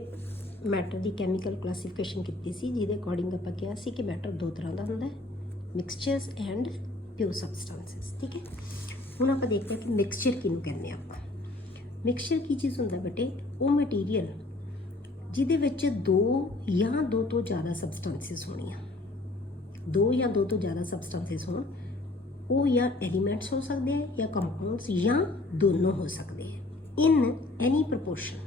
ਮੈਟਰ ਦੀ ਕੈਮੀਕਲ ਕਲਾਸੀਫਿਕੇਸ਼ਨ ਕੀਤੀ ਸੀ, ਜਿਹਦੇ ਅਕੋਰਡਿੰਗ ਆਪਾਂ ਕਿਹਾ ਸੀ ਕਿ ਮੈਟਰ ਦੋ ਤਰ੍ਹਾਂ ਦਾ ਹੁੰਦਾ ਹੈ, ਮਿਕਸਚਰਸ ਐਂਡ ਪਿਓਰ ਸਬਸਟੈਂਸਸ। ਠੀਕ ਹੈ, ਹੁਣ ਆਪਾਂ ਦੇਖਦੇ ਹਾਂ ਕਿ ਮਿਕਸਚਰ ਕਿਹਨੂੰ ਕਹਿੰਦੇ ਆਪਾਂ। ਮਿਕਸਚਰ ਕੀ ਚੀਜ਼ ਹੁੰਦਾ ਬੇਟੇ? ਉਹ ਮਟੀਰੀਅਲ ਜਿਹਦੇ ਵਿੱਚ ਦੋ ਜਾਂ ਦੋ ਤੋਂ ਜ਼ਿਆਦਾ ਸਬਸਟੈਂਸਸ ਹੋਣੀਆਂ, ਦੋ ਜਾਂ ਦੋ ਤੋਂ ਜ਼ਿਆਦਾ ਸਬਸਟੈਂਸਸ ਹੋਣ, ਉਹ ਜਾਂ ਐਲੀਮੈਂਟਸ ਹੋ ਸਕਦੇ ਆ ਜਾਂ ਕੰਪਾਊਂਡਸ ਜਾਂ ਦੋਨੋਂ ਹੋ ਸਕਦੇ ਆ, ਇਨ ਐਨੀ ਪ੍ਰਪੋਰਸ਼ਨ।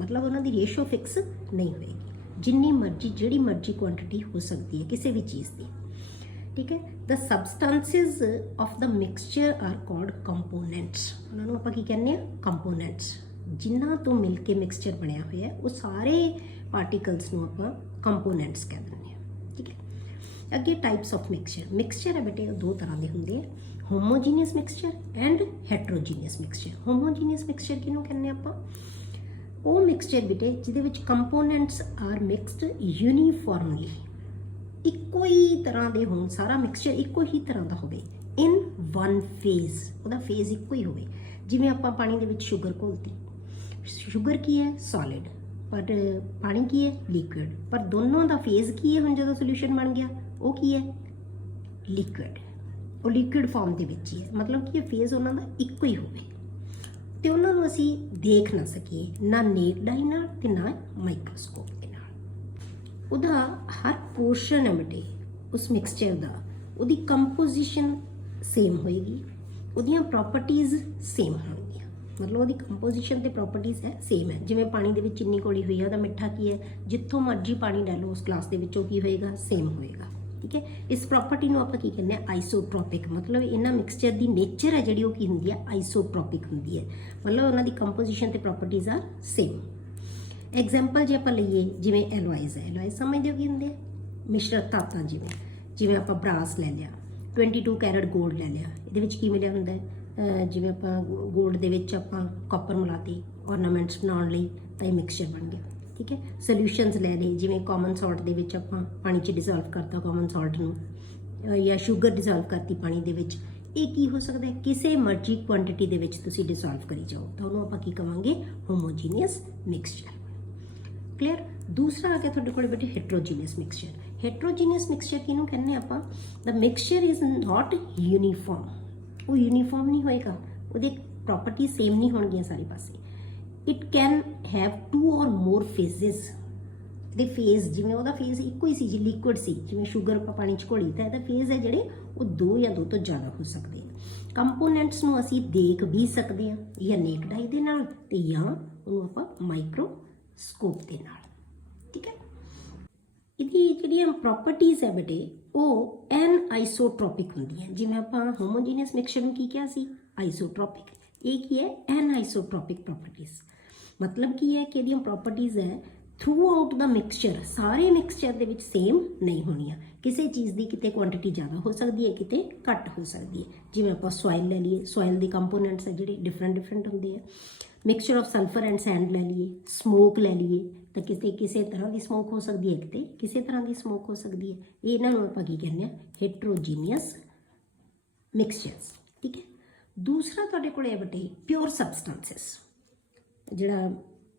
ਮਤਲਬ ਉਹਨਾਂ ਦੀ ਰੇਸ਼ੋ ਫਿਕਸ ਨਹੀਂ ਹੋਏਗੀ, ਜਿੰਨੀ ਮਰਜ਼ੀ ਜਿਹੜੀ ਮਰਜ਼ੀ ਕੁਆਂਟਿਟੀ ਹੋ ਸਕਦੀ ਹੈ ਕਿਸੇ ਵੀ ਚੀਜ਼ ਦੀ। ਠੀਕ ਹੈ, the substances of the mixture are called components. ਉਹਨਾਂ ਨੂੰ ਆਪਾਂ ਕੀ ਕਹਿੰਦੇ ਆ? ਕੰਪੋਨੈਂਟਸ। ਜਿਨ੍ਹਾਂ ਤੋਂ ਮਿਲ ਕੇ ਮਿਕਸਚਰ ਬਣਿਆ ਹੋਇਆ ਉਹ ਸਾਰੇ ਪਾਰਟੀਕਲਸ ਨੂੰ ਆਪਾਂ ਕੰਪੋਨੈਂਟਸ ਕਹਿ ਦਿੰਦੇ ਹਾਂ। ਠੀਕ ਹੈ, ਅੱਗੇ ਟਾਈਪਸ ਆਫ ਮਿਕਸਚਰ। ਮਿਕਸਚਰ ਹੈ ਬੇਟੇ ਦੋ ਤਰ੍ਹਾਂ ਦੇ ਹੁੰਦੇ ਆ, ਹੋਮੋਜੀਨੀਅਸ ਮਿਕਸਚਰ ਐਂਡ ਹੈਟਰੋਜੀਨੀਅਸ ਮਿਕਸਚਰ। ਹੋਮੋਜੀਨੀਅਸ ਮਿਕਸਚਰ ਕਿਹਨੂੰ ਕਹਿੰਦੇ ਆਪਾਂ? ਉਹ ਮਿਕਸਚਰ ਬੇਟੇ ਜਿਹਦੇ ਵਿੱਚ ਕੰਪੋਨੈਂਟਸ ਆਰ ਮਿਕਸਡ ਯੂਨੀਫਾਰਮਲੀ, ਇੱਕੋ ਹੀ ਤਰ੍ਹਾਂ ਦੇ ਹੋਣ, ਸਾਰਾ ਮਿਕਸਚਰ ਇੱਕੋ ਹੀ ਤਰ੍ਹਾਂ ਦਾ ਹੋਵੇ, ਇਨ ਵਨ ਫੇਜ਼, ਉਹਦਾ ਫੇਜ਼ ਇੱਕੋ ਹੀ ਹੋਵੇ। ਜਿਵੇਂ ਆਪਾਂ ਪਾਣੀ ਦੇ ਵਿੱਚ ਸ਼ੂਗਰ ਘੋਲਤੀ, ਸ਼ੂਗਰ ਕੀ ਹੈ? ਸੋਲਿਡ, ਪਰ ਪਾਣੀ ਕੀ ਹੈ? ਲਿਕੁਇਡ, ਪਰ ਦੋਨੋਂ ਦਾ ਫੇਜ਼ ਕੀ ਹੈ? ਹੁਣ ਜਦੋਂ ਸੋਲਿਊਸ਼ਨ ਬਣ ਗਿਆ ਉਹ ਕੀ ਹੈ? ਲਿਕੁਇਡ। ਉਹ ਲਿਕੁਇਡ ਫਾਰਮ ਦੇ ਵਿੱਚ ਹੀ ਹੈ, ਮਤਲਬ ਕਿ ਫੇਜ਼ ਉਹਨਾਂ ਦਾ ਇੱਕੋ ਹੀ ਹੋਵੇ ਤੇ ਉਹਨਾਂ ਨੂੰ ਅਸੀਂ ਦੇਖ ਨਾ ਸਕੀਏ, ਨਾ ਨੇਕਡ ਆਈ ਨਾਲ ਤੇ ਨਾ ਮਾਈਕਰੋਸਕੋਪ ਦੇ ਨਾਲ। ਉਹਦਾ ਹਰ ਪੋਰਸ਼ਨ ਹੈ ਬੇਟੇ ਉਸ ਮਿਕਸਚਰ ਦਾ, ਉਹਦੀ ਕੰਪੋਜੀਸ਼ਨ ਸੇਮ ਹੋਏਗੀ, ਉਹਦੀਆਂ ਪ੍ਰੋਪਰਟੀਜ਼ ਸੇਮ ਹੋਣਗੀਆਂ। ਮਤਲਬ ਉਹਦੀ ਕੰਪੋਜੀਸ਼ਨ ਤੇ ਪ੍ਰੋਪਰਟੀਜ਼ ਹੈ ਸੇਮ ਹੈ। ਜਿਵੇਂ ਪਾਣੀ ਦੇ ਵਿੱਚ ਚੀਨੀ ਘੋਲੀ ਹੋਈ ਹੈ, ਉਹਦਾ ਮਿੱਠਾ ਕੀ ਹੈ? ਜਿੱਥੋਂ ਮਰਜ਼ੀ ਪਾਣੀ ਲੈ ਲਓ ਉਸ ਗਲਾਸ ਦੇ ਵਿੱਚੋਂ ਕੀ ਹੋਏਗਾ? ਸੇਮ ਹੋਏਗਾ। ਠੀਕ ਹੈ, ਇਸ ਪ੍ਰੋਪਰਟੀ ਨੂੰ ਆਪਾਂ ਕੀ ਕਹਿੰਦੇ ਆ? ਆਈਸੋਟ੍ਰੋਪਿਕ। ਮਤਲਬ ਇਹਨਾਂ ਮਿਕਸਚਰ ਦੀ ਨੇਚਰ ਹੈ ਜਿਹੜੀ ਉਹ ਕੀ ਹੁੰਦੀ ਹੈ? ਆਈਸੋਟ੍ਰੋਪਿਕ ਹੁੰਦੀ ਹੈ। ਮਤਲਬ ਉਹਨਾਂ ਦੀ ਕੰਪੋਜੀਸ਼ਨ ਤੇ ਪ੍ਰੋਪਰਟੀਜ਼ ਆਰ ਸੇਮ। ਐਗਜ਼ਾਮਪਲ ਜੇ ਆਪਾਂ ਲਈਏ, ਜਿਵੇਂ ਐਲੋਇਜ਼ ਹੈ, ਐਲੋਇਜ਼ ਸਮਝਦੇ ਹੋ ਕੀ ਹੁੰਦੇ ਆ? ਮਿਸ਼ਰਤ ਧਾਤਾਂ। ਜਿਵੇਂ ਆਪਾਂ ਬਰਾਸ ਲੈ ਲਿਆ, 22 ਕੈਰਟ ਗੋਲਡ ਲੈ ਲਿਆ, ਇਹਦੇ ਵਿੱਚ ਕੀ ਮਿਲਿਆ ਹੁੰਦਾ ਹੈ? ਜਿਵੇਂ ਆਪਾਂ ਗੋਲਡ ਦੇ ਵਿੱਚ ਆਪਾਂ ਕਾਪਰ ਮਿਲਾਤੀ ਔਰਨਾਮੈਂਟਸ ਬਣਾਉਣ ਲਈ, ਤਾਂ ਇਹ ਮਿਕਸਚਰ ਬਣ ਗਿਆ। ਠੀਕ ਹੈ, ਸੋਲਿਊਸ਼ਨਸ ਲੈ ਲਈ, ਜਿਵੇਂ ਕਾਮਨ ਸਾਲਟ ਦੇ ਵਿੱਚ ਆਪਾਂ ਪਾਣੀ 'ਚ ਡਿਜ਼ੋਲਵ ਕਰਤਾ ਕਾਮਨ ਸਾਲਟ ਨੂੰ, ਜਾਂ ਸ਼ੂਗਰ ਡਿਜ਼ੋਲਵ ਕਰਤੀ ਪਾਣੀ ਦੇ ਵਿੱਚ। ਇਹ ਕੀ ਹੋ ਸਕਦਾ ਹੈ? ਕਿਸੇ ਮਰਜ਼ੀ ਕੁਆਂਟਿਟੀ ਦੇ ਵਿੱਚ ਤੁਸੀਂ ਡਿਜ਼ੋਲਵ ਕਰੀ ਜਾਓ ਤਾਂ ਉਹਨੂੰ ਆਪਾਂ ਕੀ ਕਵਾਂਗੇ? ਹੋਮੋਜੀਨੀਅਸ ਮਿਕਸਚਰ। ਕਲੀਅਰ? ਦੂਸਰਾ ਆ ਗਿਆ ਤੁਹਾਡੇ ਕੋਲ ਬੇਟੇ ਹੈਟਰੋਜੀਨੀਅਸ ਮਿਕਸਚਰ। ਹੈਟਰੋਜੀਨੀਅਸ ਮਿਕਸਚਰ ਕਿਹਨੂੰ ਕਹਿੰਦੇ ਆਪਾਂ? ਦ ਮਿਕਸਚਰ ਇਜ਼ ਨਾਟ ਯੂਨੀਫਾਰਮ। ਉਹ ਯੂਨੀਫਾਰਮ ਨਹੀਂ ਹੋਏਗਾ, ਉਹਦੇ ਪ੍ਰੋਪਰਟੀ ਸੇਮ ਨਹੀਂ ਹੋਣਗੀਆਂ ਸਾਰੇ ਪਾਸੇ। It can have 2 or more phases. ਦੇ ਫੇਜ਼, ਜਿਵੇਂ ਉਹਦਾ ਫੇਜ਼ ਇੱਕੋ ਹੀ ਸੀ ਜੀ, ਲਿਕੁਇਡ ਸੀ, ਜਿਵੇਂ ਸ਼ੂਗਰ ਆਪਾਂ ਪਾਣੀ 'ਚ ਘੋਲੀ ਤਾਂ ਇਹਦਾ ਫੇਜ਼ ਹੈ ਜਿਹੜੇ ਉਹ 2 ਜਾਂ 2 ਤੋਂ ਜ਼ਿਆਦਾ ਹੋ ਸਕਦੇ ਆ। ਕੰਪੋਨੈਂਟਸ ਨੂੰ ਅਸੀਂ ਦੇਖ ਵੀ ਸਕਦੇ ਹਾਂ, ਜਾਂ ਨੇਕਡ ਆਈ ਦੇ ਨਾਲ ਤੇ ਜਾਂ ਉਹਨੂੰ ਆਪਾਂ ਮਾਈਕਰੋਸਕੋਪ ਦੇ ਨਾਲ। ਠੀਕ ਹੈ, ਇਹਦੀ ਜਿਹੜੀਆਂ ਪ੍ਰੋਪਰਟੀਜ਼ ਹੈ ਬੇਟੇ ਉਹ ਐਨ ਆਈਸੋਟ੍ਰੋਪਿਕ ਹੁੰਦੀਆਂ। ਜਿਵੇਂ ਆਪਾਂ ਹੋਮੋਜੀਨੀਅਸ ਮਿਕਸਚਰ ਨੂੰ ਕੀ ਕਿਹਾ ਸੀ? ਆਈਸੋਟ੍ਰੋਪਿਕ। ਇਹ ਕੀ ਹੈ? ਐਨ ਆਈਸੋਟ੍ਰੋਪਿਕ ਪ੍ਰੋਪਰਟੀਜ਼। ਮਤਲਬ ਕੀ ਹੈ ਕਿ ਇਹਦੀਆਂ ਪ੍ਰੋਪਰਟੀਜ਼ ਹੈ ਥਰੂ ਆਊਟ ਦਾ ਮਿਕਸਚਰ, ਸਾਰੇ ਮਿਕਸਚਰ ਦੇ ਵਿੱਚ ਸੇਮ ਨਹੀਂ ਹੋਣੀਆਂ। ਕਿਸੇ ਚੀਜ਼ ਦੀ ਕਿਤੇ ਕੁਆਂਟਿਟੀ ਜ਼ਿਆਦਾ ਹੋ ਸਕਦੀ ਹੈ, ਕਿਤੇ ਘੱਟ ਹੋ ਸਕਦੀ ਹੈ। ਜਿਵੇਂ ਆਪਾਂ ਸੋਇਲ ਲੈ ਲਈਏ, ਸੋਇਲ ਦੇ ਕੰਪੋਨੈਂਟਸ ਹੈ ਜਿਹੜੇ ਡਿਫਰੈਂਟ ਹੁੰਦੇ ਆ। Mixture of sulphur and sand ਲੈ ਲਈਏ, ਸਮੋਕ ਲੈ ਲਈਏ ਤਾਂ ਕਿਤੇ ਕਿਸੇ ਤਰ੍ਹਾਂ ਦੀ ਸਮੋਕ ਹੋ ਸਕਦੀ ਹੈ, ਕਿਤੇ ਕਿਸੇ ਤਰ੍ਹਾਂ ਦੀ ਸਮੋਕ ਹੋ ਸਕਦੀ ਹੈ। ਇਹਨਾਂ ਨੂੰ ਆਪਾਂ ਕੀ ਕਹਿੰਦੇ ਆ? ਹੈਟਰੋਜੀਨੀਅਸ ਮਿਕਸਚਰਸ। ਠੀਕ ਹੈ, ਦੂਸਰਾ ਤੁਹਾਡੇ ਕੋਲ ਹੈ ਬੇਟੇ ਪਿਓਰ ਸਬਸਟੈਂਸਸ। ਜਿਹੜਾ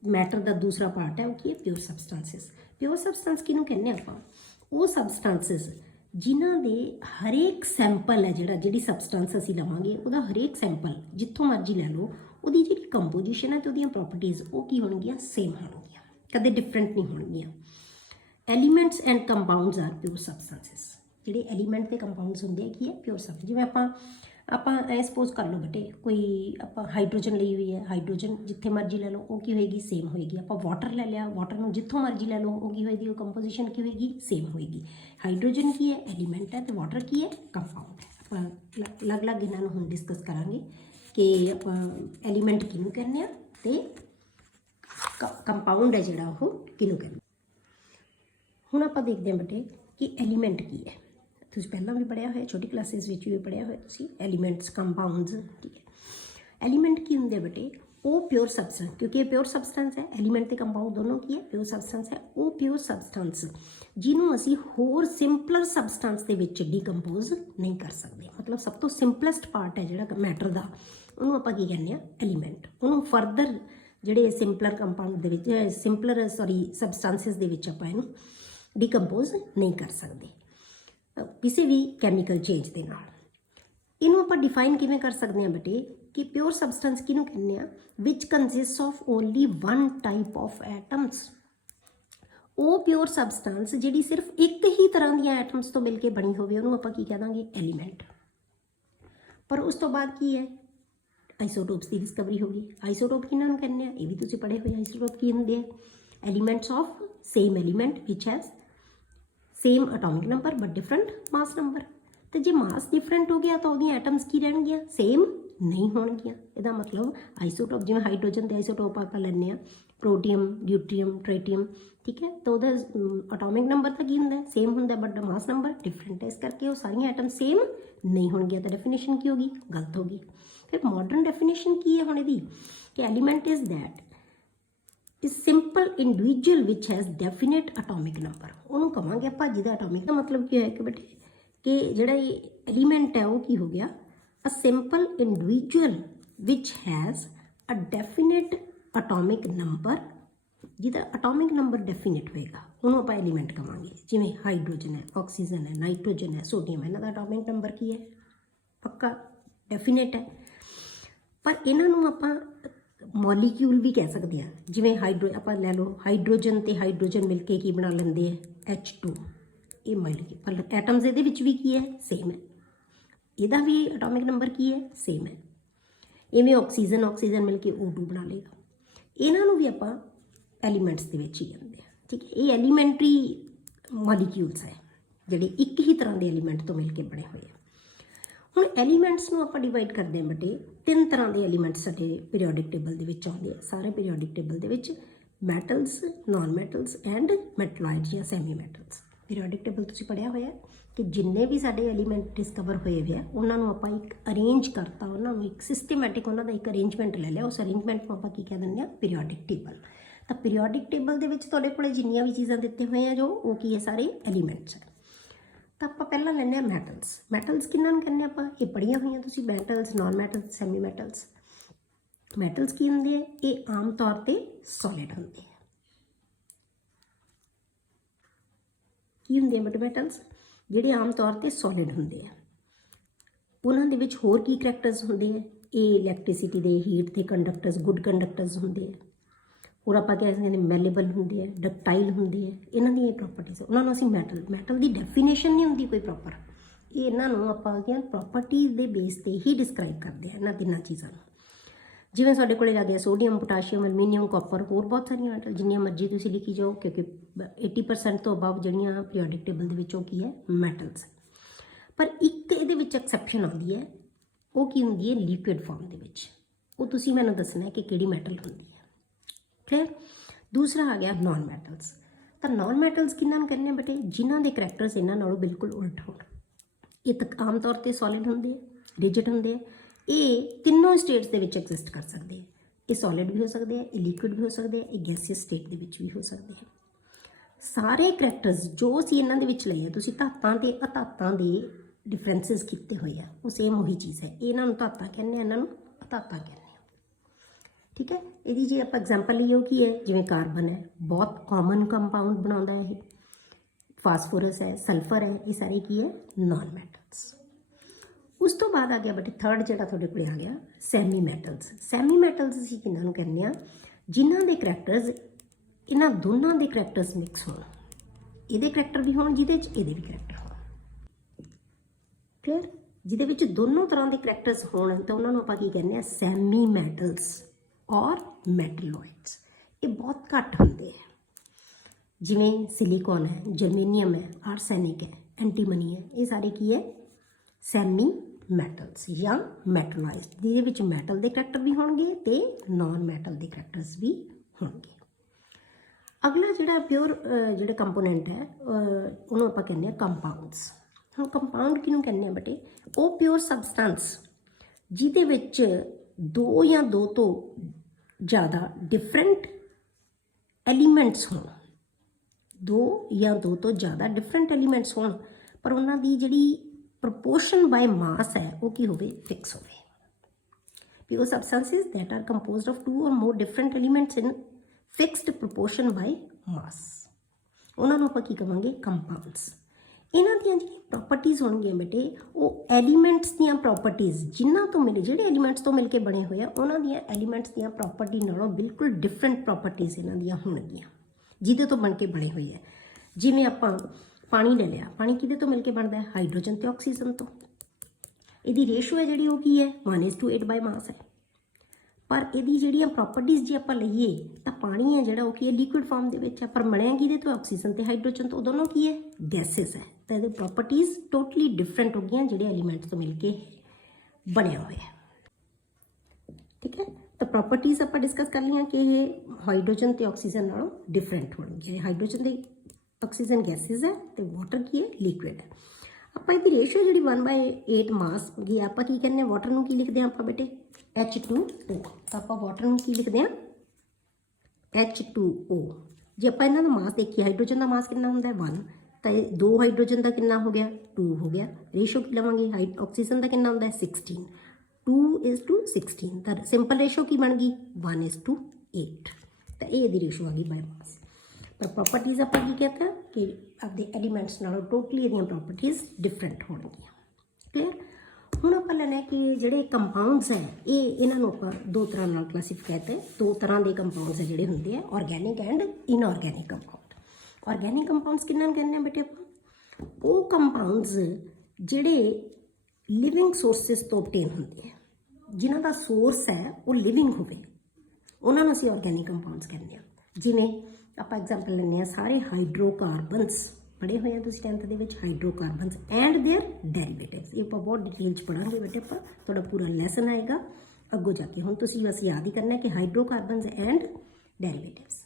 ਮੈਟਰ ਦਾ ਦੂਸਰਾ ਪਾਰਟ ਹੈ ਉਹ ਕੀ ਹੈ? Pure substances. ਪਿਓਰ ਸਬਸਟੈਂਸ ਕਿਹਨੂੰ ਕਹਿੰਦੇ ਆਪਾਂ? ਉਹ ਸਬਸਟੈਂਸਸ ਜਿਨ੍ਹਾਂ ਦੇ ਹਰੇਕ ਸੈਂਪਲ ਹੈ ਜਿਹੜੀ ਸਬਸਟੈਂਸ ਅਸੀਂ ਲਵਾਂਗੇ ਉਹਦਾ ਹਰੇਕ ਸੈਂਪਲ ਜਿੱਥੋਂ ਮਰਜ਼ੀ ਲੈ ਲਓ, ਉਹਦੀ ਜਿਹੜੀ ਕੰਪੋਜੀਸ਼ਨ ਹੈ ਤੇ ਉਹਦੀਆਂ ਪ੍ਰੋਪਰਟੀਜ਼ ਉਹ ਕੀ ਹੋਣਗੀਆਂ? ਸੇਮ ਹੋਣਗੀਆਂ, ਕਦੇ ਡਿਫਰੈਂਟ ਨਹੀਂ ਹੋਣਗੀਆਂ। Elements and compounds are pure substances. ਜਿਹੜੇ ਐਲੀਮੈਂਟ ਤੇ ਕੰਪਾਊਂਡਸ ਹੁੰਦੇ ਆ ਕੀ ਹੈ? Pure substance. ਜਿਵੇਂ ਆਪਾਂ ਆਪਾਂ ਐ ਸਪੋਜ਼ ਕਰ ਲਓ ਬੇਟੇ ਕੋਈ ਆਪਾਂ ਹਾਈਡਰੋਜਨ ਲਈ ਹੋਈ ਹੈ, ਹਾਈਡਰੋਜਨ ਜਿੱਥੇ ਮਰਜ਼ੀ ਲੈ ਲਓ ਉਹ ਕੀ ਹੋਏਗੀ, ਸੇਮ ਹੋਏਗੀ। ਆਪਾਂ ਵਾਟਰ ਲੈ ਲਿਆ, ਵਾਟਰ ਨੂੰ ਜਿੱਥੋਂ ਮਰਜ਼ੀ ਲੈ ਲਓ ਉਹ ਕੀ ਹੋਏਗੀ, ਉਹ ਕੰਪੋਜੀਸ਼ਨ ਕੀ ਹੋਏਗੀ, ਸੇਮ ਹੋਏਗੀ। ਹਾਈਡਰੋਜਨ ਕੀ ਹੈ, ਐਲੀਮੈਂਟ ਹੈ, ਤੇ ਵਾਟਰ ਕੀ ਹੈ, ਕੰਪਾਊਂਡ ਹੈ। ਆਪਾਂ ਅਲੱਗ-ਅਲੱਗ ਇਹਨਾਂ ਨੂੰ ਹੁਣ ਡਿਸਕਸ ਕਰਾਂਗੇ ਕਿ ਆਪਾਂ ਐਲੀਮੈਂਟ ਕਿਹਨੂੰ ਕਹਿੰਦੇ ਆ ਤੇ ਕੰਪਾਊਂਡ ਹੈ ਜਿਹੜਾ ਉਹ ਕਿਹਨੂੰ ਕਹਿੰਦੇ। ਹੁਣ ਆਪਾਂ ਦੇਖਦੇ ਹਾਂ ਬੇਟੇ ਕਿ ਐਲੀਮੈਂਟ ਕੀ ਹੈ। ਤੁਸੀਂ ਪਹਿਲਾਂ ਵੀ ਪੜ੍ਹਿਆ ਹੋਇਆ, ਛੋਟੀ ਕਲਾਸਿਸ ਵਿੱਚ ਵੀ ਪੜ੍ਹਿਆ ਹੋਇਆ ਤੁਸੀਂ ਐਲੀਮੈਂਟਸ, ਕੰਪਾਊਂਡਸ, ਠੀਕ ਹੈ। ਐਲੀਮੈਂਟ ਕੀ ਹੁੰਦੇ ਬੇਟੇ, ਉਹ ਪਿਓਰ ਸਬਸਟੈਂਸ, ਕਿਉਂਕਿ ਇਹ ਪਿਓਰ ਸਬਸਟੈਂਸ ਹੈ, ਐਲੀਮੈਂਟ ਤੇ ਕੰਪਾਊਂਡ ਦੋਨੋਂ ਕੀ ਹੈ, ਪਿਓਰ ਸਬਸਟੈਂਸ ਹੈ। ਉਹ ਪਿਓਰ ਸਬਸਟੈਂਸ ਜਿਹਨੂੰ ਅਸੀਂ ਹੋਰ ਸਿੰਪਲਰ ਸਬਸਟੈਂਸ ਦੇ ਵਿੱਚ ਡੀਕੰਪੋਜ਼ ਨਹੀਂ ਕਰ ਸਕਦੇ, ਮਤਲਬ ਸਭ ਤੋਂ ਸਿੰਪਲੈਸਟ ਪਾਰਟ ਹੈ ਜਿਹੜਾ ਮੈਟਰ ਦਾ, ਉਹਨੂੰ ਆਪਾਂ ਕੀ ਕਹਿੰਦੇ ਆ, ਐਲੀਮੈਂਟ। ਉਹਨੂੰ ਫਰਦਰ ਜਿਹੜੇ ਸਿੰਪਲਰ ਕੰਪਾਊਂਡ ਦੇ ਵਿੱਚ ਸਬਸਟੈਂਸਿਸ ਦੇ ਵਿੱਚ ਆਪਾਂ ਇਹਨੂੰ ਡੀਕੰਪੋਜ਼ ਨਹੀਂ ਕਰ ਸਕਦੇ ਕਿਸੇ ਵੀ ਕੈਮੀਕਲ ਚੇਂਜ ਦੇ ਨਾਲ। ਇਹਨੂੰ ਆਪਾਂ ਡਿਫਾਈਨ ਕਿਵੇਂ ਕਰ ਸਕਦੇ ਹਾਂ ਬੇਟੇ ਕਿ ਪਿਓਰ ਸਬਸਟੈਂਸ ਕਿਹਨੂੰ ਕਹਿੰਦੇ ਆ, which consist of only one type of atoms. ਉਹ ਪਿਓਰ ਸਬਸਟੈਂਸ ਜਿਹੜੀ ਸਿਰਫ ਇੱਕ ਹੀ ਤਰ੍ਹਾਂ ਦੀਆਂ ਐਟਮਸ ਤੋਂ ਮਿਲ ਕੇ ਬਣੀ ਹੋਵੇ ਉਹਨੂੰ ਆਪਾਂ ਕੀ ਕਹਿ ਦਾਂਗੇ, ਐਲੀਮੈਂਟ। ਪਰ ਉਸ ਤੋਂ ਬਾਅਦ ਕੀ ਹੈ, ਆਈਸੋਟੋਪਸ ਦੀ ਡਿਸਕਵਰੀ ਹੋ ਗਈ। ਆਈਸੋਟੋਪ ਕਿਹਨਾਂ ਨੂੰ ਕਹਿੰਦੇ ਆ, ਇਹ ਵੀ ਤੁਸੀਂ ਪੜ੍ਹੇ ਹੋਏ। ਆਈਸੋਟੋਪ ਕੀ ਹੁੰਦੇ ਆ, elements of same element which has same atomic number but different mass number. ਤੇ ਜੇ ਮਾਸ ਡਿਫਰੈਂਟ ਹੋ ਗਿਆ ਤਾਂ ਉਹਦੀਆਂ ਐਟਮਸ ਕੀ ਰਹਿਣਗੀਆਂ, ਸੇਮ ਨਹੀਂ ਹੋਣਗੀਆਂ। ਇਹਦਾ ਮਤਲਬ ਆਈਸੋਟੋਪ, ਜਿਵੇਂ ਹਾਈਡਰੋਜਨ ਦੇ ਆਈਸੋਟੋਪ ਆਪਾਂ ਲੈਂਦੇ ਆ, ਪ੍ਰੋਟੀਅਮ, ਡਿਊਟਰੀਅਮ, ਟ੍ਰੇਟੀਅਮ, ਠੀਕ ਹੈ, ਤਾਂ ਉਹਦਾ ਅਟੋਮਿਕ ਨੰਬਰ ਤਾਂ ਕੀ ਹੁੰਦਾ, ਸੇਮ ਹੁੰਦਾ, ਬਟ ਮਾਸ ਨੰਬਰ ਡਿਫਰੈਂਟ ਹੈ। ਇਸ ਕਰਕੇ ਉਹ ਸਾਰੀਆਂ ਐਟਮ ਸੇਮ ਨਹੀਂ ਹੋਣਗੀਆਂ, ਤਾਂ ਡੈਫੀਨੇਸ਼ਨ ਕੀ ਹੋਗੀ, ਗਲਤ ਹੋਗੀ। ਫਿਰ ਮਾਡਰਨ ਡੈਫੀਨੇਸ਼ਨ ਕੀ ਹੈ ਹੁਣ ਇਹਦੀ, ਕਿ element is that is simple individual which has definite atomic number। ਉਹਨੂੰ ਕਵਾਂਗੇ ਆਪਾਂ ਜਿਹਦਾ ਐਟੋਮਿਕ ਦਾ ਮਤਲਬ ਕੀ ਹੋਇਆ ਕਿ ਬੇਟੇ ਕਿ ਜਿਹੜਾ ਇਹ ਐਲੀਮੈਂਟ ਹੈ ਉਹ ਕੀ ਹੋ ਗਿਆ, a simple individual which has a definite atomic number, ਜਿਹਦਾ ਐਟੋਮਿਕ ਨੰਬਰ ਡੈਫੀਨੇਟ ਹੋਏਗਾ ਉਹਨੂੰ ਆਪਾਂ ਐਲੀਮੈਂਟ ਕਵਾਂਗੇ। ਜਿਵੇਂ ਹਾਈਡਰੋਜਨ ਹੈ, ਆਕਸੀਜਨ ਹੈ, ਨਾਈਟ੍ਰੋਜਨ ਹੈ, ਸੋਡੀਅਮ ਹੈ, ਇਹਨਾਂ ਦਾ ਐਟੋਮਿਕ ਨੰਬਰ ਕੀ ਹੈ, ਪੱਕਾ ਡੈਫੀਨੇਟ ਹੈ। ਪਰ ਇਹਨਾਂ ਨੂੰ ਆਪਾਂ ਮੋਲੀਕਿਊਲ ਵੀ ਕਹਿ ਸਕਦੇ ਹਾਂ। ਜਿਵੇਂ ਆਪਾਂ ਲੈ ਲਓ ਹਾਈਡਰੋਜਨ ਤੇ ਹਾਈਡਰੋਜਨ ਮਿਲ ਕੇ ਕੀ ਬਣਾ ਲੈਂਦੇ ਆ, H2। ਇਹ ਮੋਲੀਕਿਊਲ, ਪਰ ਐਟਮਸ ਇਹਦੇ ਵਿੱਚ ਵੀ ਕੀ ਹੈ, ਸੇਮ ਹੈ। ਇਹਦਾ ਵੀ ਐਟੋਮਿਕ ਨੰਬਰ ਕੀ ਹੈ, ਸੇਮ ਹੈ। ਇਵੇਂ ਆਕਸੀਜਨ ਮਿਲ ਕੇ O2 ਬਣਾ ਲਏਗਾ। ਇਹਨਾਂ ਨੂੰ ਵੀ ਆਪਾਂ ਐਲੀਮੈਂਟਸ ਦੇ ਵਿੱਚ ਹੀ ਕਹਿੰਦੇ ਆ, ਠੀਕ ਹੈ। ਇਹ ਐਲੀਮੈਂਟਰੀ ਮੋਲੀਕਿਊਲਸ ਹੈ ਜਿਹੜੇ ਇੱਕ ਹੀ ਤਰ੍ਹਾਂ ਦੇ ਐਲੀਮੈਂਟ ਤੋਂ ਮਿਲ ਕੇ ਬਣੇ ਹੋਏ ਆ। ਹੁਣ ਐਲੀਮੈਂਟਸ ਨੂੰ ਆਪਾਂ ਡਿਵਾਈਡ ਕਰਦੇ ਹਾਂ ਬੇਟੇ, 3 ਤਰ੍ਹਾਂ ਦੇ ਐਲੀਮੈਂਟਸ ਸਾਡੇ ਪੀਰੀਓਡਿਕ ਟੇਬਲ ਦੇ ਵਿੱਚ ਆਉਂਦੇ ਆ। ਸਾਰੇ ਪੀਰੀਓਡਿਕ ਟੇਬਲ ਦੇ ਵਿੱਚ ਮੈਟਲਸ, ਨਾਨ ਮੈਟਲਸ ਐਂਡ ਮੈਟਲਾਈਡ ਜਾਂ ਸੈਮੀ ਮੈਟਲਸ। ਪੀਰੀਓਡਿਕ ਟੇਬਲ ਤੁਸੀਂ ਪੜ੍ਹਿਆ ਹੋਇਆ ਕਿ ਜਿੰਨੇ ਵੀ ਸਾਡੇ ਐਲੀਮੈਂਟ ਡਿਸਕਵਰ ਹੋਏ ਹੋਏ ਆ ਉਹਨਾਂ ਨੂੰ ਆਪਾਂ ਇੱਕ ਅਰੇਂਜ ਕਰਤਾ, ਉਹਨਾਂ ਨੂੰ ਇੱਕ ਸਿਸਟੇਮੈਟਿਕ ਉਹਨਾਂ ਦਾ ਇੱਕ ਅਰੇਂਜਮੈਂਟ ਲੈ ਲਿਆ। ਉਸ ਅਰੇਂਜਮੈਂਟ ਨੂੰ ਆਪਾਂ ਕੀ ਕਹਿ ਦਿੰਦੇ ਹਾਂ, ਪੀਰੀਓਡਿਕ ਟੇਬਲ। ਤਾਂ ਪੀਰੀਓਡਿਕ ਟੇਬਲ ਦੇ ਵਿੱਚ ਤੁਹਾਡੇ ਕੋਲ ਜਿੰਨੀਆਂ ਵੀ ਚੀਜ਼ਾਂ ਦਿੱਤੇ ਹੋਏ ਆ ਜੋ ਉਹ ਕੀ ਹੈ, ਸਾਰੇ ਐਲੀਮੈਂਟਸ ਹੈ। ਤਾਂ ਆਪਾਂ ਪਹਿਲਾਂ ਲੈਂਦੇ ਹਾਂ ਮੈਟਲਸ। ਮੈਟਲਸ ਕਿਹਨਾਂ ਨੂੰ ਕਹਿੰਦੇ ਆਪਾਂ, ਇਹ ਪੜ੍ਹੀਆਂ ਹੋਈਆਂ ਤੁਸੀਂ, metals, non metals, semi metals. Metals ਕੀ ਹੁੰਦੇ ਆ, ਇਹ ਆਮ ਤੌਰ ਤੇ ਸੋਲਿਡ ਹੁੰਦੇ ਆ। ਕੀ ਹੁੰਦੇ ਆ ਬਟ ਮੈਟਲਸ, ਜਿਹੜੇ ਆਮ ਤੌਰ ਤੇ ਸੋਲਿਡ ਹੁੰਦੇ ਆ। ਉਹਨਾਂ ਦੇ ਵਿੱਚ ਹੋਰ ਕੀ ਕਰੈਕਟਰਸ ਹੁੰਦੇ ਆ, ਇਹ ਇਲੈਕਟ੍ਰਿਸਿਟੀ ਦੇ, ਹੀਟ ਦੇ ਕੰਡਕਟਰਸ, ਗੁੱਡ ਕੰਡਕਟਰਸ ਹੁੰਦੇ ਆ। ਹੋਰ ਆਪਾਂ ਕਹਿ ਸਕਦੇ ਹਾਂ ਮੈਲੇਬਲ ਹੁੰਦੇ ਆ, ਡਕਟਾਈਲ ਹੁੰਦੇ ਆ, ਇਹਨਾਂ ਦੀਆਂ ਪ੍ਰੋਪਰਟੀਜ਼। ਉਹਨਾਂ ਨੂੰ ਅਸੀਂ ਮੈਟਲ ਦੀ ਡੈਫੀਨੇਸ਼ਨ ਨਹੀਂ ਹੁੰਦੀ ਕੋਈ ਪ੍ਰੋਪਰ, ਇਹ ਇਹਨਾਂ ਨੂੰ ਆਪਾਂ ਪ੍ਰੋਪਰਟੀਜ਼ ਦੇ ਬੇਸ ਤੇ ਹੀ ਡਿਸਕ੍ਰਾਈਬ ਕਰਦੇ ਆ ਇਹਨਾਂ ਤਿੰਨਾਂ ਚੀਜ਼ਾਂ ਨੂੰ। ਜਿਵੇਂ ਸਾਡੇ ਕੋਲ ਲੱਗ ਗਿਆ ਸੋਡੀਅਮ, ਪੋਟਾਸ਼ੀਅਮ, ਐਲੂਮੀਨੀਅਮ, ਕਾਪਰ, ਹੋਰ ਬਹੁਤ ਸਾਰੀਆਂ ਮੈਟਲ, ਜਿੰਨੀਆਂ ਮਰਜ਼ੀ ਤੁਸੀਂ ਲਿਖੀ ਜਾਓ, ਕਿਉਂਕਿ 80% ਤੋਂ ਅਬਵ ਜਿਹੜੀਆਂ ਪੀਰੀਓਡਿਕ ਟੇਬਲ ਦੇ ਵਿੱਚ ਉਹ ਕੀ ਹੈ, ਮੈਟਲਸ। ਪਰ ਇੱਕ ਇਹਦੇ ਵਿੱਚ ਐਕਸੈਪਸ਼ਨ ਆਉਂਦੀ ਹੈ, ਉਹ ਕੀ ਹੁੰਦੀ ਹੈ, ਲਿਕੁਇਡ ਫਾਰਮ ਦੇ ਵਿੱਚ। ਉਹ ਤੁਸੀਂ ਮੈਨੂੰ ਦੱਸਣਾ ਕਿ ਕਿਹੜੀ ਮੈਟਲ ਹੁੰਦੀ ਹੈ, ਕਲੀਅਰ। ਦੂਸਰਾ ਆ ਗਿਆ ਨਾਨ ਮੈਟਲਸ। ਤਾਂ ਨਾਨ ਮੈਟਲਸ ਕਿਹਨਾਂ ਨੂੰ ਕਹਿੰਦੇ ਆ ਬੇਟੇ, ਜਿਨ੍ਹਾਂ ਦੇ ਕਰੈਕਟਰਸ ਇਹਨਾਂ ਨਾਲੋਂ ਬਿਲਕੁਲ ਉਲਟ ਹੋਣ। ਇਹ ਤਾਂ ਆਮ ਤੌਰ ਤੇ ਸੋਲਿਡ ਹੁੰਦੇ ਆ, ਰਿਜਿਡ ਹੁੰਦੇ ਆ। ਇਹ ਤਿੰਨੋਂ ਸਟੇਟਸ ਦੇ ਵਿੱਚ ਐਗਜ਼ਿਸਟ ਕਰ ਸਕਦੇ ਆ। ਇਹ ਸੋਲਿਡ ਵੀ ਹੋ ਸਕਦੇ ਆ, ਇਹ ਲਿਕੁਇਡ ਵੀ ਹੋ ਸਕਦੇ ਆ, ਇਹ ਗੈਸੀਅਸ ਸਟੇਟ ਦੇ ਵਿੱਚ ਵੀ ਹੋ ਸਕਦੇ ਆ। ਸਾਰੇ ਕਰੈਕਟਰਸ ਜੋ ਅਸੀਂ ਇਹਨਾਂ ਦੇ ਵਿੱਚ ਲਏ ਆ, ਤੁਸੀਂ ਧਾਤਾਂ ਤੇ ਅਧਾਤਾਂ ਦੇ ਡਿਫਰੈਂਸਿਸ ਕੀਤੇ ਹੋਏ ਆ, ਉਹ ਸੇਮ ਉਹੀ ਚੀਜ਼ ਹੈ। ਇਹਨਾਂ ਨੂੰ ਧਾਤਾਂ ਕਹਿੰਦੇ ਆ, ਇਹਨਾਂ ਨੂੰ ਅਧਾਤਾਂ ਕਹਿੰਦੇ ਆ, ਠੀਕ ਹੈ। ਇਹਦੀ ਜੇ ਆਪਾਂ ਐਗਜ਼ਾਮਪਲ ਲਈਏ, ਉਹ ਕੀ ਹੈ, ਜਿਵੇਂ ਕਾਰਬਨ ਹੈ, ਬਹੁਤ ਕਾਮਨ ਕੰਪਾਊਂਡ ਬਣਾਉਂਦਾ ਹੈ ਇਹ। ਫਾਸਫੋਰਸ ਹੈ, ਸਲਫਰ ਹੈ, ਇਹ ਸਾਰੇ ਕੀ ਹੈ, ਨਾਨ ਮੈਟਲਸ। ਉਸ ਤੋਂ ਬਾਅਦ ਆ ਗਿਆ ਬਟ ਥਰਡ ਜਿਹੜਾ ਤੁਹਾਡੇ ਕੋਲ ਆ ਗਿਆ, ਸੈਮੀ ਮੈਟਲਸ। ਸੈਮੀ ਮੈਟਲਸ ਅਸੀਂ ਕਿਹਨਾਂ ਨੂੰ ਕਹਿੰਦੇ ਆ, ਜਿਨ੍ਹਾਂ ਦੇ ਕਰੈਕਟਰਸ, ਇਹਨਾਂ ਦੋਨਾਂ ਦੇ ਕਰੈਕਟਰਸ ਮਿਕਸ ਹੋਣ। ਇਹਦੇ ਕਰੈਕਟਰ ਵੀ ਹੋਣ ਜਿਹਦੇ 'ਚ ਇਹਦੇ ਵੀ ਕਰੈਕਟਰ ਹੋਣ, ਕਲੀਅਰ। ਜਿਹਦੇ ਵਿੱਚ ਦੋਨੋਂ ਤਰ੍ਹਾਂ ਦੇ ਕਰੈਕਟਰਸ ਹੋਣ ਤਾਂ ਉਹਨਾਂ ਨੂੰ ਆਪਾਂ ਕੀ ਕਹਿੰਦੇ ਆ, ਸੈਮੀ ਮੈਟਲਸ ਔਰ ਮੈਟਲੋਇਡਸ। ਇਹ ਬਹੁਤ ਘੱਟ ਹੁੰਦੇ ਆ, ਜਿਵੇਂ ਸਿਲੀਕॉन ਹੈ, ਜਰਮੇਨੀਅਮ ਹੈ, ਆਰਸੈਨਿਕ ਹੈ, ਐਂਟੀਮਨੀ ਹੈ, ਇਹ ਸਾਰੇ ਕੀ ਹੈ, ਸੈਮੀ ਮੈਟਲਸ ਜਾਂ ਮੈਟਲੋਇਡਸ, ਜਿਹਦੇ ਵਿੱਚ ਮੈਟਲ ਦੇ ਕਰੈਕਟਰ ਵੀ ਹੋਣਗੇ ਤੇ ਨਾਨ ਮੈਟਲ ਦੇ ਕਰੈਕਟਰਸ ਵੀ ਹੋਣਗੇ। ਅਗਲਾ ਜਿਹੜਾ ਪਿਓਰ ਜਿਹੜਾ ਕੰਪੋਨੈਂਟ ਹੈ ਉਹਨੂੰ ਆਪਾਂ ਕਹਿੰਦੇ ਆ ਕੰਪਾਊਂਡਸ। ਹੁਣ ਕੰਪਾਊਂਡ ਕਿਹਨੂੰ ਕਹਿੰਦੇ ਆ ਬੇਟੇ, ਉਹ ਪਿਓਰ ਸਬਸਟੈਂਸ ਜਿਹਦੇ ਵਿੱਚ ਦੋ ਜਾਂ ਦੋ ਤੋਂ ਜ਼ਿਆਦਾ ਡਿਫਰੈਂਟ ਐਲੀਮੈਂਟਸ ਹੋਣ, ਦੋ ਜਾਂ ਦੋ ਤੋਂ ਜ਼ਿਆਦਾ ਡਿਫਰੈਂਟ ਐਲੀਮੈਂਟਸ ਹੋਣ, ਪਰ ਉਹਨਾਂ ਦੀ ਜਿਹੜੀ ਪ੍ਰਪੋਰਸ਼ਨ ਬਾਏ ਮਾਸ ਹੈ ਉਹ ਕੀ ਹੋਵੇ, ਫਿਕਸ ਹੋਵੇ। Pure substances that are composed of two or more different elements in fixed proportion by mass, ਉਹਨਾਂ ਨੂੰ ਆਪਾਂ ਕੀ ਕਹਾਂਗੇ, ਕੰਪਾਊਂਡਸ। ਇਹਨਾਂ ਦੀਆਂ ਜਿਹੜੀਆਂ ਪ੍ਰੋਪਰਟੀਜ਼ ਹੋਣਗੀਆਂ ਬੇਟੇ, ਉਹ ਐਲੀਮੈਂਟਸ ਦੀਆਂ ਪ੍ਰੋਪਰਟੀਜ਼ ਜਿਨ੍ਹਾਂ ਤੋਂ ਮਿਲੇ, ਜਿਹੜੇ ਐਲੀਮੈਂਟਸ ਤੋਂ ਮਿਲ ਕੇ ਬਣੇ ਹੋਏ ਆ, ਉਹਨਾਂ ਦੀਆਂ ਐਲੀਮੈਂਟਸ ਦੀਆਂ ਪ੍ਰੋਪਰਟੀ ਨਾਲੋਂ ਬਿਲਕੁਲ ਡਿਫਰੈਂਟ ਪ੍ਰੋਪਰਟੀਜ਼ ਇਹਨਾਂ ਦੀਆਂ ਹੋਣਗੀਆਂ ਜਿਹਦੇ ਤੋਂ ਬਣ ਕੇ ਬਣੇ ਹੋਏ ਆ। ਜਿਵੇਂ ਆਪਾਂ ਪਾਣੀ ਲੈ ਲਿਆ, ਪਾਣੀ ਕਿਹਦੇ ਤੋਂ ਮਿਲ ਕੇ ਬਣਦਾ ਹੈ, ਹਾਈਡਰੋਜਨ ਤੇ ਆਕਸੀਜਨ ਤੋਂ। ਇਹਦੀ ਰੇਸ਼ੋ ਹੈ ਜਿਹੜੀ ਉਹ ਕੀ ਹੈ, 1:8 ਬਾਈ ਮਾਸ ਹੈ। ਪਰ ਇਹਦੀ ਜਿਹੜੀਆਂ ਪ੍ਰੋਪਰਟੀਜ਼ ਜੇ ਆਪਾਂ ਲਈਏ ਤਾਂ ਪਾਣੀ ਹੈ ਜਿਹੜਾ ਉਹ ਕੀ ਹੈ, ਲਿਕੁਇਡ ਫਾਰਮ ਦੇ ਵਿੱਚ ਹੈ, ਪਰ ਬਣਿਆ ਕਿਹਦੇ ਤੋਂ, ਆਕਸੀਜਨ ਤੇ ਹਾਈਡਰੋਜਨ ਤੋਂ। ਦੋਨੋਂ ਕੀ ਹੈ, ਗੈਸਿਸ ਹੈ, ਤਾਂ ਇਹਦੀ ਪ੍ਰੋਪਰਟੀਜ਼ ਟੋਟਲੀ ਡਿਫਰੈਂਟ ਹੋ ਗਈਆਂ ਜਿਹੜੇ ਐਲੀਮੈਂਟਸ ਤੋਂ ਮਿਲ ਕੇ ਬਣਿਆ ਹੋਇਆ ਹੈ। ਠੀਕ ਹੈ, ਤਾਂ ਪ੍ਰੋਪਰਟੀਜ਼ ਆਪਾਂ ਡਿਸਕਸ ਕਰ ਲਈਆਂ ਕਿ ਇਹ ਹਾਈਡਰੋਜਨ ਤੇ ਆਕਸੀਜਨ ਨਾਲੋਂ ਡਿਫਰੈਂਟ ਹੋਣਗੀਆਂ। ਹਾਈਡਰੋਜਨ ਤੇ ਆਕਸੀਜਨ ਗੈਸਿਸ ਹੈ ਤੇ ਵਾਟਰ ਕੀ ਹੈ, ਲਿਕੁਇਡ ਹੈ। ਆਪਾਂ ਇਹਦੀ ਰੇਸ਼ੋ ਜਿਹੜੀ 1/8 ਮਾਸ ਹੋ ਗਈ, ਆਪਾਂ ਕੀ ਕਹਿੰਦੇ ਹਾਂ, ਵਾਟਰ ਨੂੰ ਕੀ ਲਿਖਦੇ ਹਾਂ ਆਪਾਂ ਬੇਟੇ, H2O। ਤਾਂ ਆਪਾਂ ਵਾਟਰ ਨੂੰ ਕੀ ਲਿਖਦੇ ਹਾਂ, H2O। ਜੇ ਆਪਾਂ ਇਹਨਾਂ ਦਾ ਮਾਸ ਦੇਖੀਏ, ਹਾਈਡਰੋਜਨ ਦਾ ਮਾਸ ਕਿੰਨਾ ਹੁੰਦਾ ਹੈ, 1, ਤਾਂ ਇਹ 2 ਹਾਈਡਰੋਜਨ ਦਾ ਕਿੰਨਾ ਹੋ ਗਿਆ, 2 ਹੋ ਗਿਆ। ਰੇਸ਼ੋ ਕੀ ਲਵਾਂਗੇ, ਆਕਸੀਜਨ ਦਾ ਕਿੰਨਾ ਹੁੰਦਾ ਹੈ, 16, 2:16। ਤਾਂ ਸਿੰਪਲ ਰੇਸ਼ੋ ਕੀ ਬਣ ਗਈ, 1:8। ਤਾਂ ਇਹ ਇਹਦੀ ਰੇਸ਼ੋ ਆ ਗਈ ਬਾਈ ਮਾਸ। ਪਰ ਪ੍ਰੋਪਰਟੀਜ਼ ਆਪਾਂ ਕੀ ਕਹਿੰਦੇ ਕਿ ਆਪਦੇ ਐਲੀਮੈਂਟਸ ਨਾਲੋਂ ਟੋਟਲੀ ਇਹਦੀਆਂ ਪ੍ਰੋਪਰਟੀਜ਼ ਡਿਫਰੈਂਟ ਹੋਣਗੀਆਂ। ਕਲੀਅਰ। ਹੁਣ ਆਪਾਂ ਲੈਣਾ ਕਿ ਜਿਹੜੇ ਕੰਪਾਊਂਡਸ ਹੈ ਇਹਨਾਂ ਨੂੰ ਆਪਾਂ ਦੋ ਤਰ੍ਹਾਂ ਨਾਲ ਕਲਾਸੀਫਾਈ ਕਰਦੇ। ਦੋ ਤਰ੍ਹਾਂ ਦੇ ਕੰਪਾਊਂਡਸ ਹੈ ਜਿਹੜੇ ਹੁੰਦੇ ਆ, organic and inorganic compound. Organic compounds ਕਿਹਨਾਂ ਨੂੰ ਕਹਿੰਦੇ ਆ ਬੇਟੇ ਆਪਾਂ, ਉਹ ਕੰਪਾਊਂਡਸ ਜਿਹੜੇ ਲਿਵਿੰਗ ਸੋਰਸਿਸ ਤੋਂ obtain ਹੁੰਦੇ ਆ, ਜਿਨ੍ਹਾਂ ਦਾ ਸੋਰਸ ਹੈ ਉਹ ਲਿਵਿੰਗ ਹੋਵੇ, ਉਹਨਾਂ ਨੂੰ ਅਸੀਂ ਆਰਗੈਨਿਕ ਕੰਪਾਊਂਡਸ ਕਹਿੰਦੇ ਆ। ਜਿਵੇਂ ਆਪਾਂ ਐਗਜ਼ਾਮਪਲ ਲੈਂਦੇ ਹਾਂ, ਸਾਰੇ ਹਾਈਡਰੋਕਾਰਬਨਸ ਪੜ੍ਹੇ ਹੋਏ ਆ ਤੁਸੀਂ 10th ਦੇ ਵਿੱਚ, ਹਾਈਡਰੋਕਾਰਬਨਸ ਐਂਡ देयर ਡੈਰੀਵੇਟਿਵਸ। ਇਹ ਆਪਾਂ ਬਹੁਤ ਡਿਟੇਲ 'ਚ ਪੜ੍ਹਾਂਗੇ ਬੇਟੇ, ਆਪਾਂ ਤੁਹਾਡਾ ਪੂਰਾ ਲੈਸਨ ਆਏਗਾ ਅੱਗੋਂ ਜਾ ਕੇ। ਹੁਣ ਤੁਸੀਂ ਬਸ ਯਾਦ ਹੀ ਕਰਨਾ ਕਿ ਹਾਈਡਰੋਕਾਰਬਨਸ ਐਂਡ ਡੈਰੀਵੇਟਿਵਸ।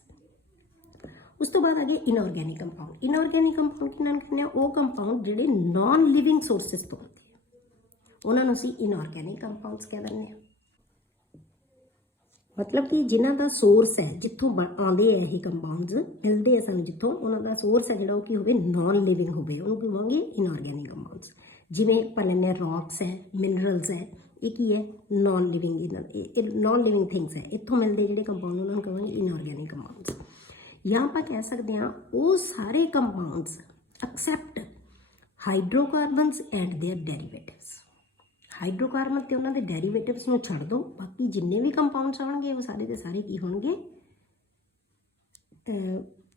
ਉਸ ਤੋਂ ਬਾਅਦ ਆ ਗਏ ਇਨਆਰਗੈਨਿਕ ਕੰਪਾਊਂਡ। ਇਨਆਰਗੈਨਿਕ ਕੰਪਾਊਂਡ ਕਿਹਨਾਂ ਨੂੰ ਕਹਿੰਦੇ ਆ, ਉਹ ਕੰਪਾਊਂਡ ਜਿਹੜੇ ਨਾਨ ਲਿਵਿੰਗ ਸੋਰਸਿਸ ਤੋਂ ਹੁੰਦੇ ਆ, ਉਹਨਾਂ ਨੂੰ ਅਸੀਂ ਇਨਆਰਗੈਨਿਕ ਕੰਪਾਊਂਡਸ ਕਹਿ ਦਿੰਦੇ ਹਾਂ। ਮਤਲਬ ਕਿ ਜਿਨ੍ਹਾਂ ਦਾ ਸੋਰਸ ਹੈ, ਜਿੱਥੋਂ ਆਉਂਦੇ ਆ ਇਹ ਕੰਪਾਊਂਡਸ, ਮਿਲਦੇ ਆ ਸਾਨੂੰ ਜਿੱਥੋਂ, ਉਹਨਾਂ ਦਾ ਸੋਰਸ ਹੈ ਜਿਹੜਾ ਉਹ ਕੀ ਹੋਵੇ, ਨਾਨ ਲਿਵਿੰਗ ਹੋਵੇ, ਉਹਨੂੰ ਕਹਾਂਗੇ ਇਨਆਰਗੈਨਿਕ ਕੰਪਾਊਂਡਸ। ਜਿਵੇਂ ਆਪਾਂ ਲੈਂਦੇ ਹਾਂ ਰੌਕਸ ਹੈ, ਮਿਨਰਲਸ ਹੈ, ਇਹ ਕੀ ਹੈ, ਨਾਨ ਲਿਵਿੰਗ, ਇਹ ਨਾਨ ਲਿਵਿੰਗ ਥਿੰਗਸ ਹੈ, ਇੱਥੋਂ ਮਿਲਦੇ ਜਿਹੜੇ ਕੰਪਾਊਂਡ ਉਹਨਾਂ ਨੂੰ ਕਹਾਂਗੇ ਇਨਆਰਗੈਨਿਕ ਕੰਪਾਊਂਡਸ। ਜਾਂ ਆਪਾਂ ਕਹਿ ਸਕਦੇ ਹਾਂ ਉਹ ਸਾਰੇ compounds accept ਹਾਈਡਰੋਕਾਰਬਨਸ and there ਡੈਰੀਵੇਟਿਵਸ। Hydrocarbon ਤੇ ਉਹਨਾਂ ਦੇ ਡੈਰੀਵੇਟਿਵਸ ਨੂੰ ਛੱਡ ਦਿਓ, ਬਾਕੀ ਜਿੰਨੇ ਵੀ ਕੰਪਾਊਂਡਸ ਆਉਣਗੇ ਉਹ ਸਾਰੇ ਦੇ ਸਾਰੇ ਕੀ ਹੋਣਗੇ,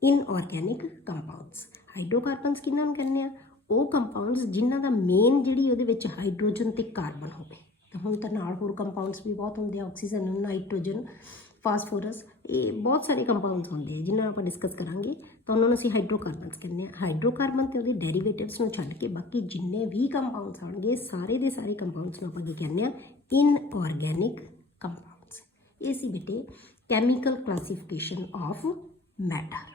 ਇਨਆਰਗੈਨਿਕ ਕੰਪਾਊਂਡਸ। ਹਾਈਡਰੋਕਾਰਬਨਸ ਕਿਹਨਾਂ ਨੂੰ ਕਹਿੰਦੇ ਆ, ਉਹ ਕੰਪਾਊਂਡਸ ਜਿਨ੍ਹਾਂ ਦਾ ਮੇਨ ਜਿਹੜੀ ਉਹਦੇ ਵਿੱਚ ਹਾਈਡਰੋਜਨ ਤੇ ਕਾਰਬਨ ਹੋਵੇ। ਤਾਂ ਹੁਣ ਤਾਂ ਨਾਲ ਹੋਰ ਕੰਪਾਊਂਡਸ ਵੀ ਬਹੁਤ ਹੁੰਦੇ ਆ, ਆਕਸੀਜਨ, ਨਾਈਟ੍ਰੋਜਨ, ਫਾਸਫੋਰਸ, ਇਹ ਬਹੁਤ ਸਾਰੇ ਕੰਪਾਊਂਡਸ ਹੁੰਦੇ ਆ ਜਿਨ੍ਹਾਂ ਆਪਾਂ ਡਿਸਕਸ ਕਰਾਂਗੇ। ਤਾਂ ਉਹਨਾਂ ਨੂੰ ਅਸੀਂ ਹਾਈਡਰੋਕਾਰਬਨਸ ਕਹਿੰਦੇ ਹਾਂ। ਹਾਈਡਰੋਕਾਰਬਨ ਤੇ ਉਹਦੇ ਡੈਰੀਵੇਟਿਵਸ ਨੂੰ ਛੱਡ ਕੇ ਬਾਕੀ ਜਿੰਨੇ ਵੀ ਕੰਪਾਊਂਡਸ ਆਉਣਗੇ ਸਾਰੇ ਦੇ ਸਾਰੇ ਕੰਪਾਊਂਡਸ ਨੂੰ ਆਪਾਂ ਕੀ ਕਹਿੰਦੇ ਹਾਂ, ਇਨਆਰਗੈਨਿਕ ਕੰਪਾਊਂਡਸ। ਇਹ ਸੀ ਬੇਟੇ ਕੈਮੀਕਲ ਕਲਾਸੀਫਿਕੇਸ਼ਨ ਆਫ ਮੈਟਰ।